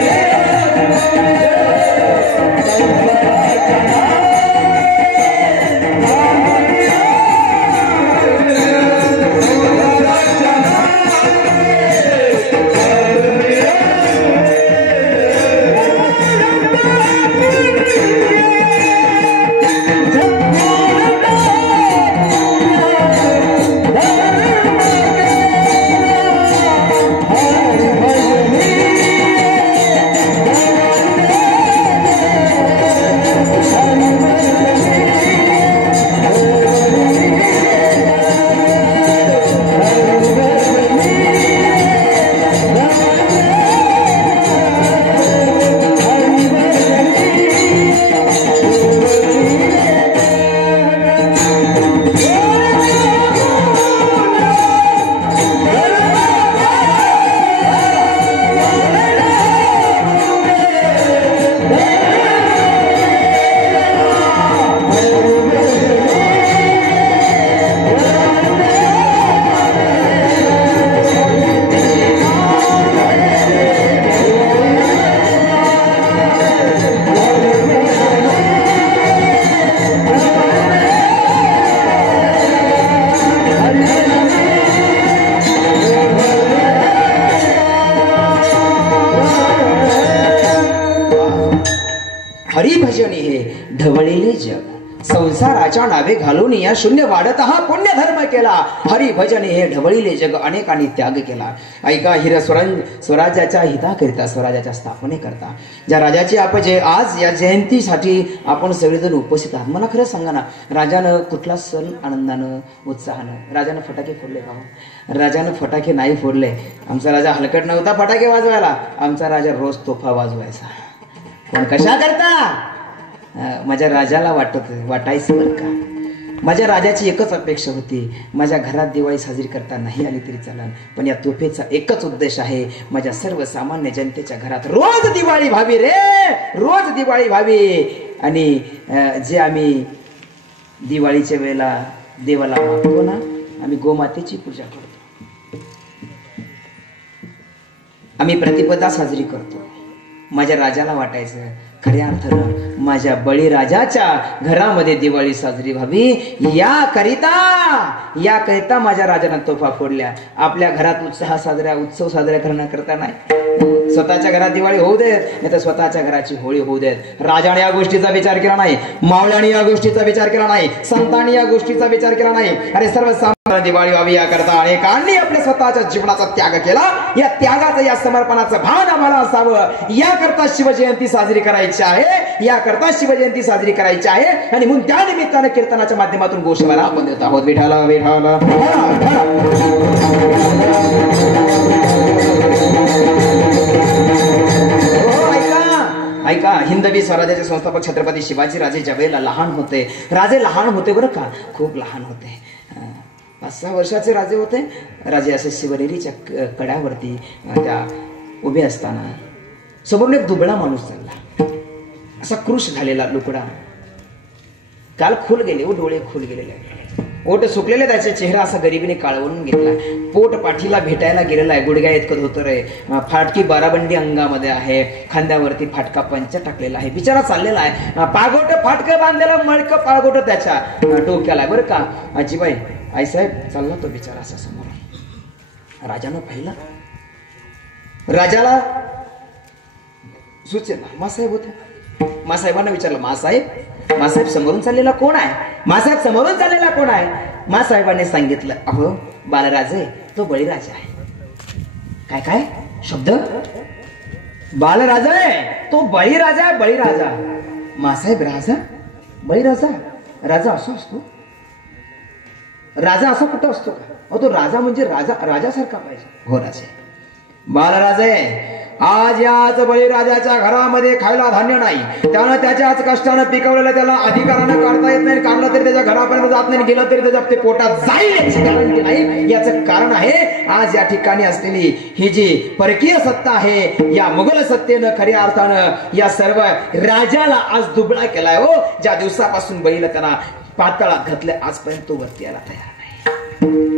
हरिभजनी हे ढवळलेले जग, संसाराच्या नावे घालून या शून्य वाढत हा पुण्य धर्म केला. हरिभजनी हे ढवळलेले जग अनेकांनी त्याग केला. ऐका, हिर स्वराज्याच्या हिताकरिता, स्वराज्याच्या स्थापनेकरता ज्या राजाची आपण आज या जयंतीसाठी आपण सगळेजण उपस्थित आहात, मला खरं सांगा ना, राजानं कुठला सण आनंदानं उत्साहानं, राजानं फटाके फोडले का? राजानं फटाके नाही फोडले. आमचा राजा हलकट नव्हता फटाके वाजवायला, आमचा राजा रोज तोफा वाजवायचा. पण कशा करता? माझ्या राजाला वाटायचं बरं का. माझ्या राजाची एकच अपेक्षा होती, माझ्या घरात दिवाळी साजरी करता नाही आली तरी चालेल, पण या तोफेचा एकच उद्देश आहे, माझ्या सर्वसामान्य जनतेच्या घरात रोज दिवाळी व्हावी रे, रोज दिवाळी व्हावी. आणि जे आम्ही दिवाळीच्या वेळेला देवाला मागतो ना, आम्ही गोमातेची पूजा करतो, आम्ही प्रतिपदा साजरी करतो. माझ्या राजाला वाटायचं खऱ्या अर्थानं माझ्या बळीराजाच्या घरामध्ये दिवाळी साजरी व्हावी, याकरिता माझ्या राजानं तोफा फोडल्या. आपल्या घरात उत्सव साजरा करण्याकरता नाही, स्वतःच्या घरात दिवाळी होऊ देत, नाही तर स्वतःच्या घराची होळी होऊ देत. राजाने या गोष्टीचा विचार केला नाही, मावळ्याने या गोष्टीचा विचार केला नाही, संतांनी या गोष्टीचा विचार केला नाही. अरे सर्वसामान्य दिवाळी व्हावी याकरता अनेकांनी आपल्या स्वतःच्या जीवनाचा त्याग केला. या त्यागाचं, या समर्पणाचं भान आम्हाला असावं, याकरता शिवजयंती साजरी करायची आहे, याकरता शिवजयंती साजरी करायची आहे. आणि म्हणून त्या निमित्तानं कीर्तनाच्या माध्यमातून गोसेवाला आपण देत आहोत. विठाला विठाला ऐका, हिंदवी स्वराज्याचे संस्थापक छत्रपती शिवाजी राजे ज्यावेळेला लहान होते, राजे लहान होते बरं का, खूप लहान होते, 5-6 वर्षाचे राजे होते. राजे असे शिवनेरीच्या कड्यावरती त्या उभे असताना समोरून एक दुबळा माणूस चालला, असा कृश झालेला लुकडा, काल खुल गेले, डोळे खुल गेलेले, ओठ सुकलेले, त्याचा चेहरा असा गरिबीने काळवून घेतला, पोट पाठीला भेटायला गेलेला आहे, गुडघ्या इतकं धोतर आहे, फाटकी बाराबंडी अंगामध्ये आहे, खांद्यावरती फाटका पंचा टाकलेला आहे, बिचारा चाललेला आहे, पागोट फाटकं बांधलेलं मळक पागोट त्याच्या डोक्याला आहे बरं का. आजीबाई आईसाहेब चालला तो बिचारा असा समोर. राजानं पाहिलं, राजाला सुचेना, मासाहेब होते. मासाहेबांना विचारलं, मासाहेब समोरून चाललेला कोण आहे? मासाहेब समोरून चाललेला कोण आहे? मासाहेबांनी सांगितलं, अहो बालराजे, तो बळीराजा आहे. काय शब्द? बालराजा आहे तो, बळीराजा आहे, बळीराजा. मासाहेब राजा, बळीराजा, राजा असं असतो? राजा असा कुठं असतो का? अहो तो राजा म्हणजे राजासारखा पाहिजे. हो राजे, बालराजा आहे. आज याच बळीराजाच्या घरामध्ये खायला धान्य नाही, त्यानं त्याच्याच कष्टानं पिकवलेलं त्याला अधिकारानं काढता येत नाही, काढलं तरी त्याच्या घरापर्यंत जात नाही, गेलं तरी त्याच्या ते पोटात जाईल याची गॅरंटी नाही. याचं कारण आहे आज या ठिकाणी असलेली ही जी परकीय सत्ता आहे, या मुघल सत्तेनं खऱ्या अर्थानं या सर्व राजाला आज दुबळा केलाय. हो, ज्या दिवसापासून बळीला त्यांना पाताळात घातले, आजपर्यंत तो वरती यायला तयार नाही.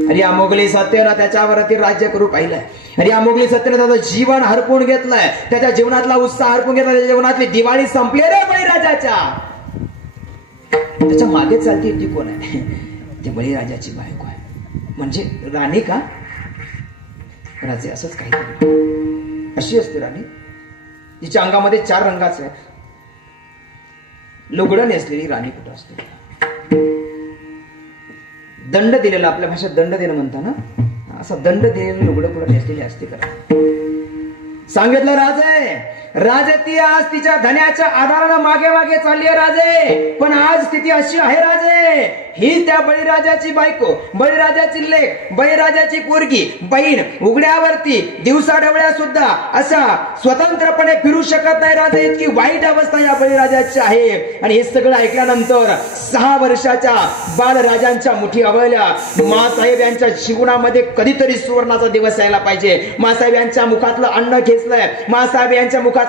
आणि या मोगली सत्तेनं त्याच्यावरती राज्य करू पाहिलंय, आणि या मोगली सत्तेनं त्याचं जीवन हरपून घेतलंय, त्याच्या जीवनातला उत्साह हरपून घेतला, त्याच्या जीवनातली दिवाळी संपली रे बळीराजाच्या. त्याच्या मागे चालते ती कोण आहे? ती बळीराजाची बायको आहे. म्हणजे राणी का? राजे असंच काहीतरी, अशी असते राणी, तिच्या अंगामध्ये 4 रंगाचं आहे. लुगडं नेसलेली राणी कुठं असते? दंड दिलेला, आपल्या भाषेत दंड देणं म्हणता ना, असं दंड दिलेलं लुगडं कुठं नेसलेली असते का? सांगितलं राजे ती आज तिच्या धन्याच्या आधारानं मागे चालली आहे राजे. पण आज स्थिती अशी आहे राजे, ही त्या बळीराजाची बायको, बळीराजाची लेक, बळीराजाची पोरगी, बहीण उघड्यावरती दिवसा डवळ्या सुद्धा असा स्वतंत्रपणे फिरू शकत नाही राजे. इतकी वाईट अवस्था या बळीराजाची आहे. आणि हे सगळं ऐकल्यानंतर 6 वर्षाच्या बालराजांच्या मुठी आवळल्या. मासाहेब यांच्या जीवनामध्ये कधीतरी सुवर्णाचा दिवस यायला पाहिजे. मासाहेब यांच्या मुखातलं अन्न घेतलंय, मासाहेब यांच्या मुखातला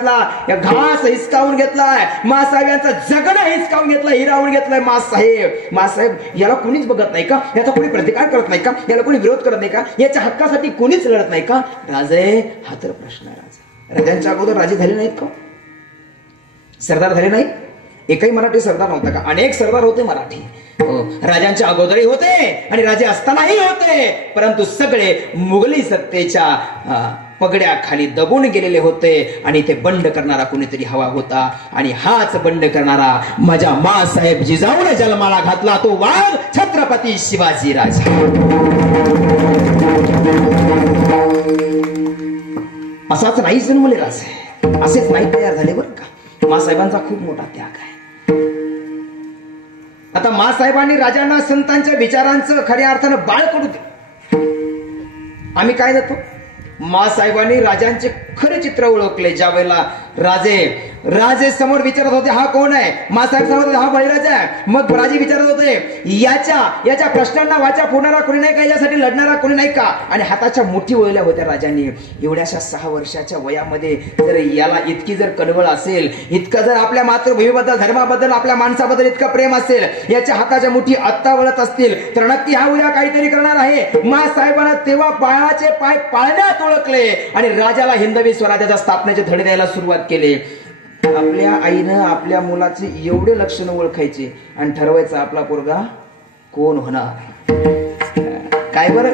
घास हिसकावून घेतलाय, मासाहेब यांचं जगणं हिसकावून घेतलंय, हिरावून घेतलंय. मासाहेब याला कोणीच बघत नाही का? याचा कोणी प्रतिकार करत नाही का? याला कोणी विरोध करत नाही का? याच्या हक्कासाठी कोणीच लढत नाही का? राजे, हा तर प्रश्न आहे राजा. राजांच्या अगोदर राजे झाले नाहीत का? सरदार झाले नाही? एकही मराठी सरदार नव्हता का? अनेक सरदार होते मराठी. राजांच्या अगोदरही होते आणि राजे असतानाही होते, परंतु सगळे मुघली सत्तेच्या पगड्या खाली दबून गेलेले होते आणि ते बंड करणारा कोणीतरी हवा होता आणि हाच बंड करणारा माझ्या मासाहेब जिजाऊने जन्माला घातला तो वाघ छत्रपती शिवाजी राजा. असाच नाही जन्मले राजे, असेच नाही तयार झाले बरं का. मासाहेबांचा खूप मोठा त्याग आहे. आता मासाहेबांनी राजांना संतांच्या विचारांचं खऱ्या अर्थानं बाळ करू दे. आम्ही काय देतो, मासाहेबांनी राजांचे खरे चित्र ओळखले. ज्या वेळेला राजे समोर विचारत होते हा कोण आहे, मासाहेब सांगत होते हा बळीराजा आहे. मग राजे विचारत होते याच्या प्रश्नांना वाचा फोडणारा कोणी नाही का, यासाठी लढणारा कोणी नाही का. आणि हाताच्या मुठी वळल्या होत्या राजांनी. एवढ्याशा 6 वर्षाच्या वयामध्ये जर याला इतकी जर कळवळ असेल, इतकं जर आपल्या मातृभूमीबद्दल, धर्माबद्दल, आपल्या माणसाबद्दल इतकं प्रेम असेल, याच्या हाताच्या मुठी आत्ता वळत असतील तर नक्की हा उद्या काहीतरी करणार आहे. मासाहेबांना तेव्हा पायाचे पाय पाळण्यात ओळखले आणि राजाला हिंदवी स्वराज्याच्या स्थापनेचे धडे द्यायला सुरुवात केली. आपल्या आईनं आपल्या मुलाचे एवढे लक्षण ओळखायचे आणि ठरवायचं आपला पोरगा कोण होणार. काय बरं,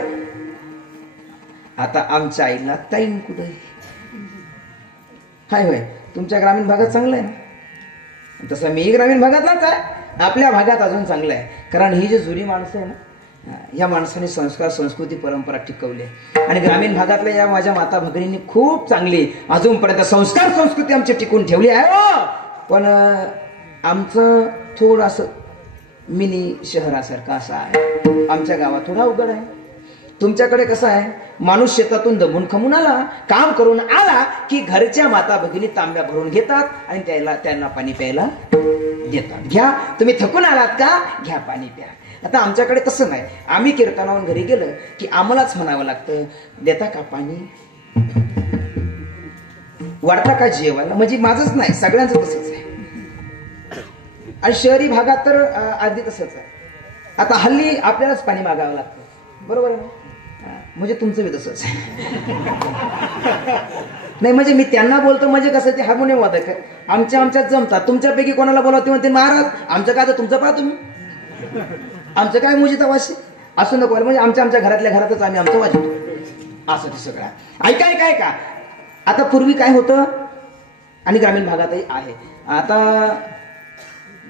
आता आमच्या आईला ताईन कुठे हाय होय. तुमच्या ग्रामीण भागात चांगलं आहे ना, तसं मी ग्रामीण भागातलाच आहे. आपल्या भागात अजून चांगलं आहे, कारण ही जी जुनी माणसं आहे ना, या माणसाने संस्कार, संस्कृती, परंपरा टिकवली. आणि ग्रामीण भागातल्या या माझ्या माता भगिनींनी खूप चांगली अजूनपर्यंत संस्कार, संस्कृती आमची टिकून ठेवली आहे. पण आमचं थोडं असं मिनी शहरासारखं असं आहे. आमच्या गावात थोडा अवघड आहे. तुमच्याकडे कसं आहे, माणूस शेतातून दबून खमून आला, काम करून आला की घरच्या माता भगिनी तांब्या भरून घेतात आणि त्यांना पाणी प्यायला देतात. घ्या, तुम्ही थकून आलात का, घ्या पाणी प्या. आता आमच्याकडे तसं नाही. आम्ही कीर्तनावरून घरी गेलं की आम्हालाच म्हणावं लागतं, देता का पाणी, वाढता का जेवायला. म्हणजे माझंच नाही, सगळ्यांचं तसंच आहे. आणि शहरी भागात तर आधी तसंच आहे. आता हल्ली आपल्यालाच पाणी मागावं लागतं, बरोबर आहे ना. म्हणजे तुमचं बी तसंच नाही. म्हणजे मी त्यांना बोलतो म्हणजे कसं, ते हार्मोनियम वादक आमच्यात जमतात. तुमच्यापैकी कोणाला बोलावते म्हणते महाराज आमचं काय, तर तुमचं पहा तुम्ही, आमचं काय मुजिता वाशी असं नको. म्हणजे आमच्या घरातल्या घरातच आम्ही आमचं वाजवतो असं ते सगळं. ऐकाय का, आता पूर्वी काय होतं आणि ग्रामीण भागातही आहे. आता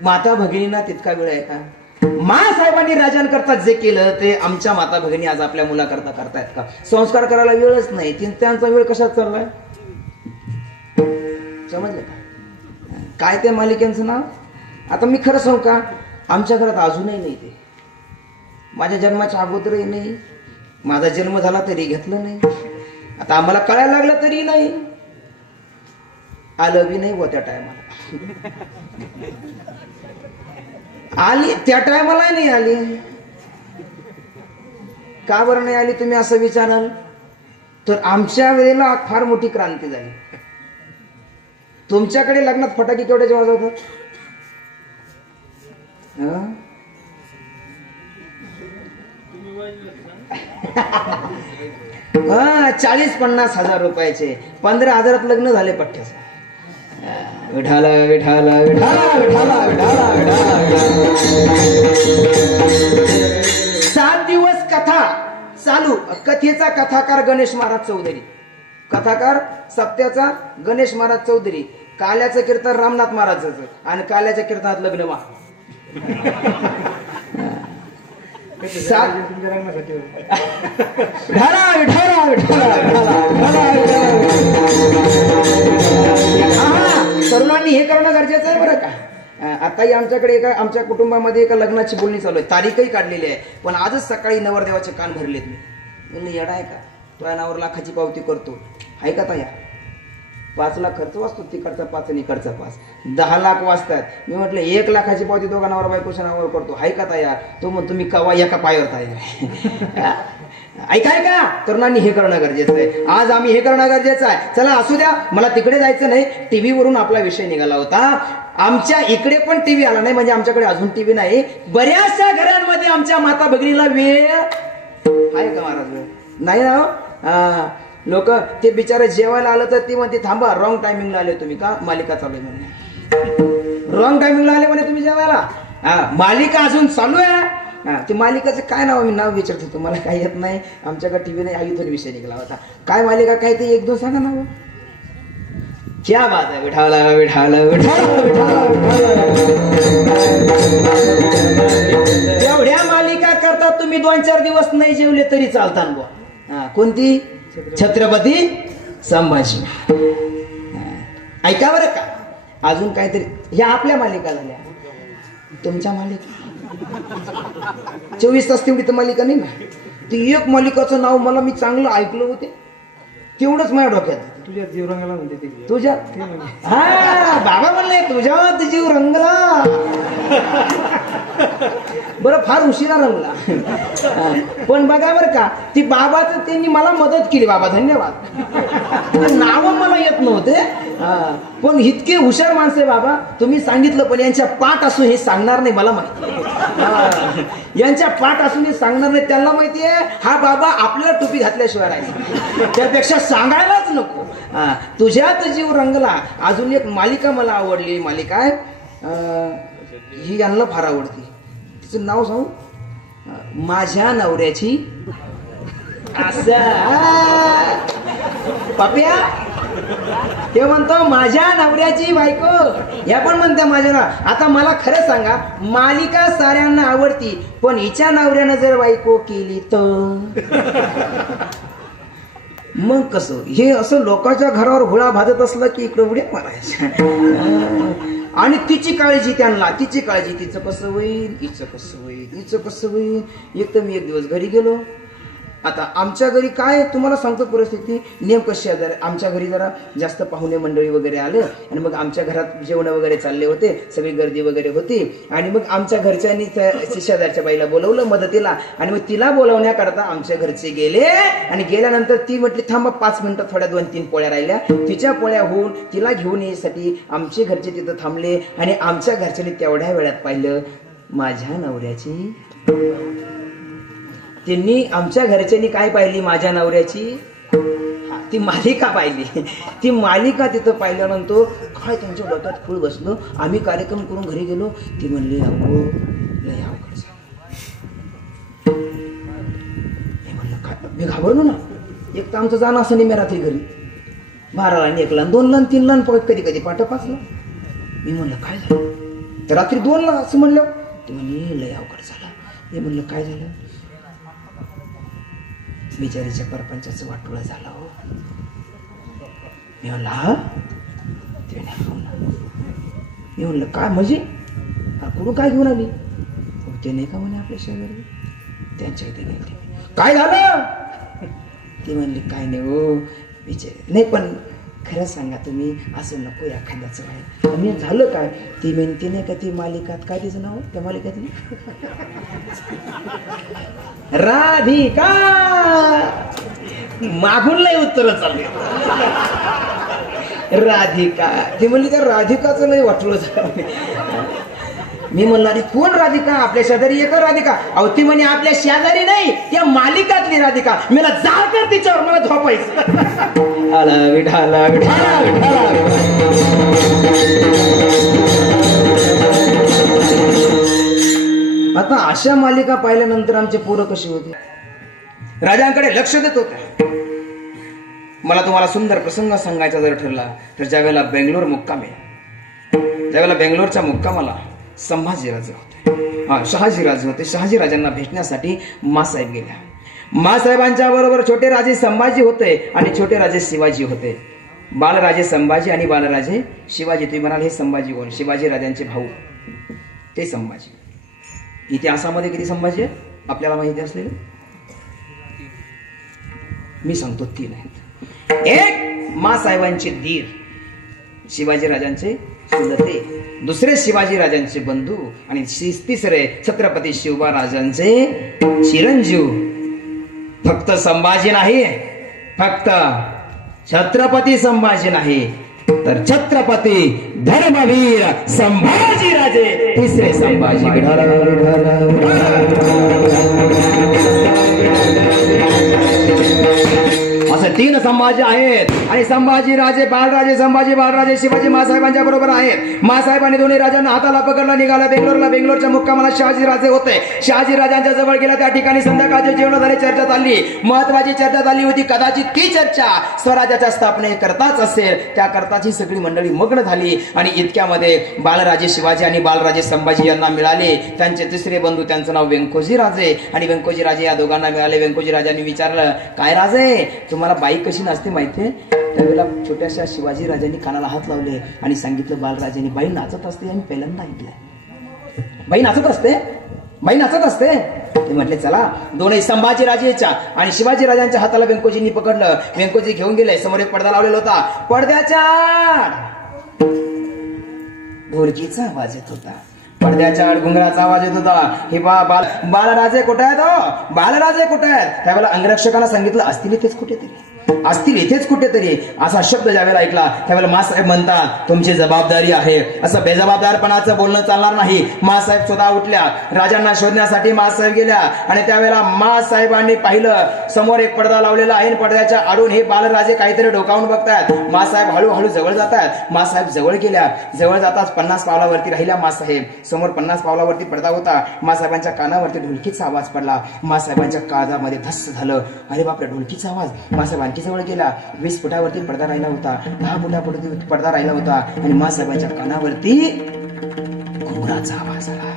माता भगिनींना तितका वेळ आहे का. मासाहेबांनी राजांकरता जे केलं ते आमच्या माता भगिनी आज आपल्या मुलाकरता करतायत का. संस्कार करायला वेळच नाही. त्यांचा वेळ कशात चाललाय समजलं का. काय त्या मालिकेचं नाव, आता मी खरं सांगू का, आमच्या घरात अजूनही नाही. ते माझ्या जन्माच्या अगोदरही नाही, माझा जन्म झाला तरी घेतलं नाही, आता आम्हाला कळायला लागलं तरी नाही, आलं बी नाही व त्या टायमाला आली, त्या टायमाला नाही आली. का बरं नाही आली तुम्ही असं विचाराल तर आमच्या वेळेला फार मोठी क्रांती झाली. तुमच्याकडे लग्नात फटाके केवढ्याचे वाजवतात, 40-50 हजार रुपयाचे. 15,000 लग्न झाले पठ्ठ्याचे. विठाला विठाला विठाला विठाला विठाला विठाला. 7 दिवस कथा चालू. कथेचा कथाकार गणेश महाराज चौधरी, कथाकार सप्त्याचा गणेश महाराज चौधरी, काल्याचं कीर्तन रामनाथ महाराजाचं आणि काल्याच्या कीर्तनात लग्न वा. तरुणांनी हे करणं गरजेचं आहे बरं का. आताही आमच्याकडे आमच्या कुटुंबामध्ये एका लग्नाची बोलणी चालू आहे, तारीखही काढलेली आहे. पण आजच सकाळी नवरदेवाचे कान भरलेत. मी येडा आहे का, तुझ्या नावावर लाखाची पावती करतो आहे का ताया. 5 लाख खर्च वाचतो, तिकडचा 5 आणि इकडचा 5, 10 लाख वाचतात. मी म्हटलं 1 लाखाची पावती दोघा नावावर बायकोच्या नावावर करतो आहे का ताया. तो म्हणतो मी कवा एका पायावर तयार. ऐकाय का, तरुणांनी हे करणं गरजेचं आहे. आज आम्ही हे करणं गरजेचं आहे. चला असू द्या, मला तिकडे जायचं नाही. टीव्ही वरून आपला विषय निघाला होता. आमच्या इकडे पण टीव्ही आला नाही, म्हणजे आमच्याकडे अजून टीव्ही नाही. बऱ्याचशा घरांमध्ये आमच्या माता भगिनीला वेळ आहे का महाराज, वेळ नाही ना. लोक ते बिचारे जेवायला आलं तर ती म्हणते थांबा रॉंग टायमिंगला आले तुम्ही, का मालिका चालू आहे म्हणे. रॉंग टायमिंगला आले म्हणे तुम्ही जेवायला. मालिका अजून चालू आहे. हा ते मालिकाचं काय नाव मी नाव विचारत होतो मला काही येत नाही आमच्याकडे टीव्ही नाही इथून विषय निघाला होता काय मालिका काय ते एक दोन सांगा नाव क्या बात आहे विठाला विठाला विठाला एवढ्या मालिका करतात तुम्ही 2-4 दिवस नाही जेवले तरी चालतात बुवा कोणती छत्रपती संभाजी ऐका बरं का अजून काहीतरी ह्या आपल्या मालिका झाल्या तुमच्या मालिका 24 तास तेवढी तर मालिका नाही ना ती एक मालिकाचं नाव मला मी चांगलं ऐकलं होते तेवढंच माझ्या डोक्यात तुझ्या जीव रंगाला म्हणते तुझ्या हा बाबा म्हणले तुझ्या जीव रंगला बरं फार उशिरा रंगला पण बघा बरं का ती बाबाचं त्यांनी मला मदत केली बाबा धन्यवाद नाव मला येत नव्हते पण इतके हुशार माणसे बाबा तुम्ही सांगितलं पण यांच्या पाठ असून हे सांगणार नाही मला माहिती यांच्या पाठ असून हे सांगणार नाही त्यांना माहितीये हा बाबा आपल्याला टोपी घातल्याशिवाय राहायचा त्यापेक्षा सांगायलाच नको तुझ्यात जीव रंगला अजून एक मालिका मला आवडली मालिका आहे ही यांना फार आवडती तिचं नाव सांगू माझ्या नवऱ्याची असं पप्या ते म्हणतो माझ्या नवऱ्याची बायको या पण म्हणते माझ्या नाव आता मला खरं सांगा मालिका साऱ्यांना आवडती पण हिच्या नवऱ्यानं जर बायको केली तर मग कसं हे असं लोकांच्या घरावर हुळा भाजत असलं की इकडे उड्या मारायच्या आणि तिची काळजी त्यांना तिची काळजी तिचं कसं होईल हिचं कसं होईल हिचं कसं होईल एक तर मी एक दिवस घरी गेलो आता आमच्या घरी काय तुम्हाला सांगतो परिस्थिती नेमकं शेजारी आमच्या घरी जरा जास्त पाहुणे मंडळी वगैरे आलं आणि मग आमच्या घरात जेवण वगैरे चालले होते सगळी गर्दी वगैरे होती आणि मग आमच्या घरच्यांनी शेजारच्या बाईला बोलवलं मदतीला आणि मग तिला बोलवण्याकरता आमच्या घरचे गेले आणि गेल्यानंतर ती म्हटली थांबा 5 मिनिटं थोड्या 2-3 पोळ्या राहिल्या तिच्या पोळ्या होऊन तिला घेऊन येण्यासाठी आमचे घरचे तिथं थांबले आणि आमच्या घरच्यांनी तेवढ्या वेळात पाहिलं माझ्या नवऱ्याची त्यांनी आमच्या घरच्यांनी काय पाहिली माझ्या नवऱ्याची ती मालिका पाहिली ती मालिका तिथं पाहिल्यानंतर काय त्यांच्या डोक्यात फुल बसलो आम्ही कार्यक्रम करून घरी गेलो ती म्हणली अहो लय अवघड झालं मी म्हणलं काय मी घाबरलो ना एक तर आमचं जाणं असं नाही मी रात्री घरी 12ला आणि 1ला 2ला 3ला कधी कधी पाठ 5ला मी म्हणलं काय झालं तर रात्री 2ला असं म्हणलं ती म्हणली लय अवघड झालं मी म्हणलं काय झालं बिचारीच्या परपंचाचं वाटोळं झालं हो मी म्हणलं हा मी म्हणलं काय म्हणजे कुठून काय घेऊन आली ते नाही का म्हणे आपल्या शेजारी त्यांच्या इथे गेली काय झालं ती म्हणली काय नाही हो बिचारी नाही पण खरं सांगा तुम्ही असं नको एखाद्याचं आहे आणि झालं काय ती म्हणते नाही का ती मालिकात काय तिचं नाव त्या मालिकातली राधिका मागून लय उत्तर चालले राधिका ती म्हणली त्या राधिकाचं लय वाटलं झालं मी म्हणणार कोण राधिका आपल्या शेजारी एक राधिका अहो ती म्हणे आपल्या शेजारी नाही त्या मालिकातली राधिका मला जा कर तिच्यावर मला झोपायचं आला विठाला विठाला आता अशा मालिका पाहिल्यानंतर आमचे पोरं कशी होते राजांकडे लक्ष देत होते मला तुम्हाला सुंदर प्रसंग सांगायचा जर ठरला तर ज्यावेळेला बेंगलोर मुक्कामे ज्यावेळेला बेंगलोरच्या मुक्कामाला संभाजीराजे होते शहाजीराजे होते शहाजीराजांना भेटण्यासाठी मासाहेब गेल्या मासाहेबांच्या बरोबर छोटे राजे संभाजी होते आणि छोटे राजे शिवाजी होते बालराजे संभाजी आणि बालराजे शिवाजी तुम्ही म्हणाल हे संभाजी कोण शिवाजी राजांचे भाऊ ते संभाजी इतिहासामध्ये किती संभाजी आहे आपल्याला माहिती असलेले मी सांगतो 3 आहेत एक मासाहेबांचे दीर शिवाजी राजांचे चुलते दुसरे शिवाजी राजांचे बंधू आणि तिसरे छत्रपती शिवबाराजांचे चिरंजीव फक्त संभाजी नाही फक्त छत्रपती संभाजी नाही तर छत्रपती धर्मवीर संभाजी राजे तिसरे संभाजी असं 3 संभाजी आहेत आणि संभाजी राजे बालराजे संभाजी बालराजे शिवाजी मासाहेबांच्या बरोबर आहेत. मासाहेबांनी दोन्ही राजांना हाताला पकडला, निघाला बेंगलोरला. बेंगलोरच्या मुक्कामाला शहाजी राजे होते. शहाजी राजांच्या जवळ गेला. त्या ठिकाणी संध्याकाळचे जेवण झाले. चर्चा चालली, महत्वाची चर्चा चालली होती. कदाचित ती चर्चा स्वराज्याच्या स्थापनेकरताच असेल. त्या करताची सगळी मंडळी मग्न झाली आणि इतक्यामध्ये बालराजे शिवाजी आणि बालराजे संभाजी यांना मिळाले. त्यांचे तिसरे बंधू, त्यांचं नाव व्यंकोजी राजे आणि व्यंकोजी राजे या दोघांना मिळाले. व्यंकोजी राजांनी विचारलं, काय राजे, तुम्हाला बाई कशी नसते माहितीये? त्यावेळेला छोट्याशा शिवाजी राजांनी कानाला हात लावले आणि सांगितलं, बालराजांनी बाई नाचत असते आणि पहिल्यांदा ऐकलंय. बाई नाचत असते, बाई नाचत असते. ते म्हटले चला. दोन्ही संभाजी राजेच्या आणि शिवाजी राजांच्या हाताला व्यंकोजींनी पकडलं. व्यंकोजी घेऊन गेले. समोर एक पडदा लावलेला होता. पडद्याच्या ढोलकीचा आवाज येत होता. पडद्याच्या आड घुंगराचा आवाज येत होता. हे बालराजे कुठे आहेत? बालराजे कुठे आहेत? त्यावेळेला अंगरक्षकाला सांगितलं, असतील इथेच कुठेतरी, असतील इथेच कुठेतरी असा शब्द ज्यावेळेला ऐकला त्यावेळेला मासाहेब म्हणतात, तुमची जबाबदारी आहे. असं बेजबाबदारपणाचं बोलणं चालणार नाही. मासाहेब स्वतः उठल्या. राजांना शोधण्यासाठी मासाहेब गेल्या आणि त्यावेळेला मासाहेबांनी पाहिलं समोर एक पडदा लावलेला आहे. पडद्याच्या आडून हे बालराजे काहीतरी डोकावून बघतायत. मासाहेब हळूहळू जवळ जात आहेत. मासाहेब जवळ गेल्या. जवळ जाताच 50 पावलावरती राहिल्या मासाहेब. समोर 50 पावलावरती पडदा होता. मासाहेबांच्या कानावरती ढोलकीचा आवाज पडला. मासाहेबांच्या कानामध्ये धस्स झालं. अरे बापरे, ढोलकीचा आवाज. मासाहेब आणखी जवळ गेला. 20 फुटावरती पडदा राहिला होता. 10 फुटावरती पडदा राहिला होता आणि मासाहेबांच्या कानावरती घुंगराचा आवाज आला.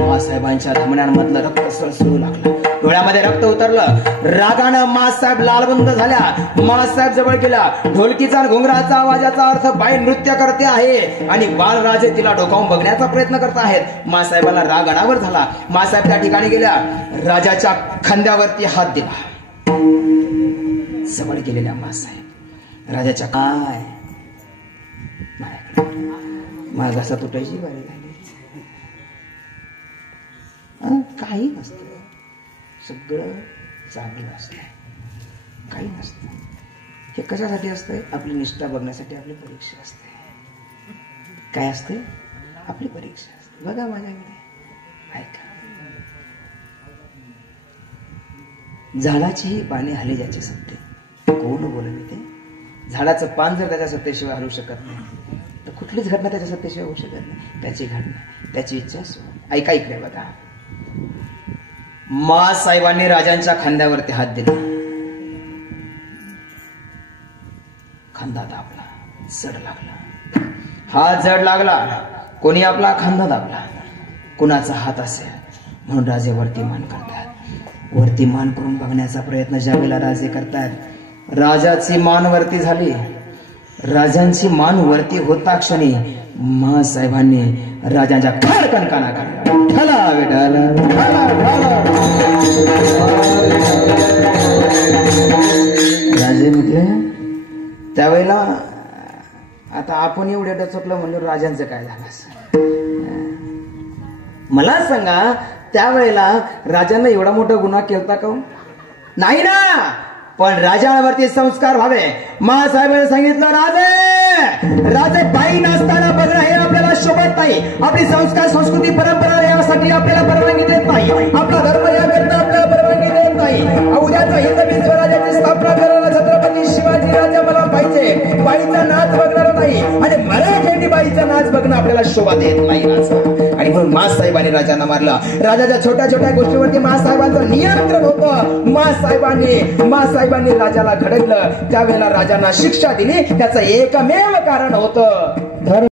मासाहेबांच्या धमन्यांमधलं रक्त सरसरू लागलं. डोळ्यामध्ये रक्त उतरलं. रागानं मासाहेब लालबंद झाल्या. मासाहेब जवळ गेला. ढोलकीचा घुंगराचा आवाजाचा अर्थ बाई नृत्य करते आहे आणि बालराजे तिला डोकावून बघण्याचा प्रयत्न करत आहेत. मासाहेबाला राग अनावर झाला. मासाहेब त्या ठिकाणी गेल्या. राजाच्या खांद्यावरती हात दिला. जवळ गेलेल्या मासाहेब राजाच्या काय माझा घसा तुटायची बारी झाली. काही नसतं, सगळं चांगलं असतं. काही नसतं. हे कशासाठी असतंय? आपली निष्ठा बघण्यासाठी आपली परीक्षा असते. काय असते? आपली परीक्षा असते. बघा माझ्याकडे ऐका. झाडाचीही पाने हले ज्याचे सत्ते. कोण बोलत ते? झाडाचं पान जर त्याच्या सत्तेशिवाय हलू शकत नाही तर कुठलीच घटना त्याच्या सत्तेशिवाय होऊ शकत नाही. त्याची घटना, त्याची इच्छा. ऐका इकडे बघा. मासाहेबांनी राजांच्या खांद्यावरती हात दिला. खांदा दाबला. जड लागला. हात जड लागला. कोणी आपला खांदा दाबला. कुणाचा हात असेल म्हणून राजे वरती मान करतात. वरती मान करून बघण्याचा प्रयत्न ज्यावेळेला राजे करतात, राजाची मान वरती झाली. राजांची मान वरती होता क्षणी मासाहेबांनी राजांच्या खडकन काना काढला. राजे म्हटले त्यावेळेला, आता आपण एवढ्या डचकलं म्हणलं राजांचं काय झालं असं? मला सांगा, त्यावेळेला राजांना एवढा मोठा गुन्हा केलता का? नाही ना. पण राजावरती संस्कार व्हावे. मासाहेबांनी सांगितलं, राजे बाई नसताना बघणं हे आपल्याला शोभत नाही. आपली संस्कार, संस्कृती, परंपरा यासाठी आपल्याला परवानगी देत नाही. आपला धर्म याकरता आपल्याला परवानगी देत नाही. उद्याचा हिंदवी स्वराज्याची स्थापना करायला छत्रपती शिवाजी राजा मला पाहिजे. बाईचा नाच बघणार नाही आणि मराठी बाईचा नाच बघणं आपल्याला शोभा देत नाही राजा. आणि म्हणून मासाहेबांनी राजांना मारला. राजाच्या छोट्या छोट्या गोष्टीवरती मासाहेबांचं नियंत्रण होतं. मासाहेबांनी राजाला घडवलं. त्यावेळेला राजांना शिक्षा दिली. त्याचं एकमेव कारण होतं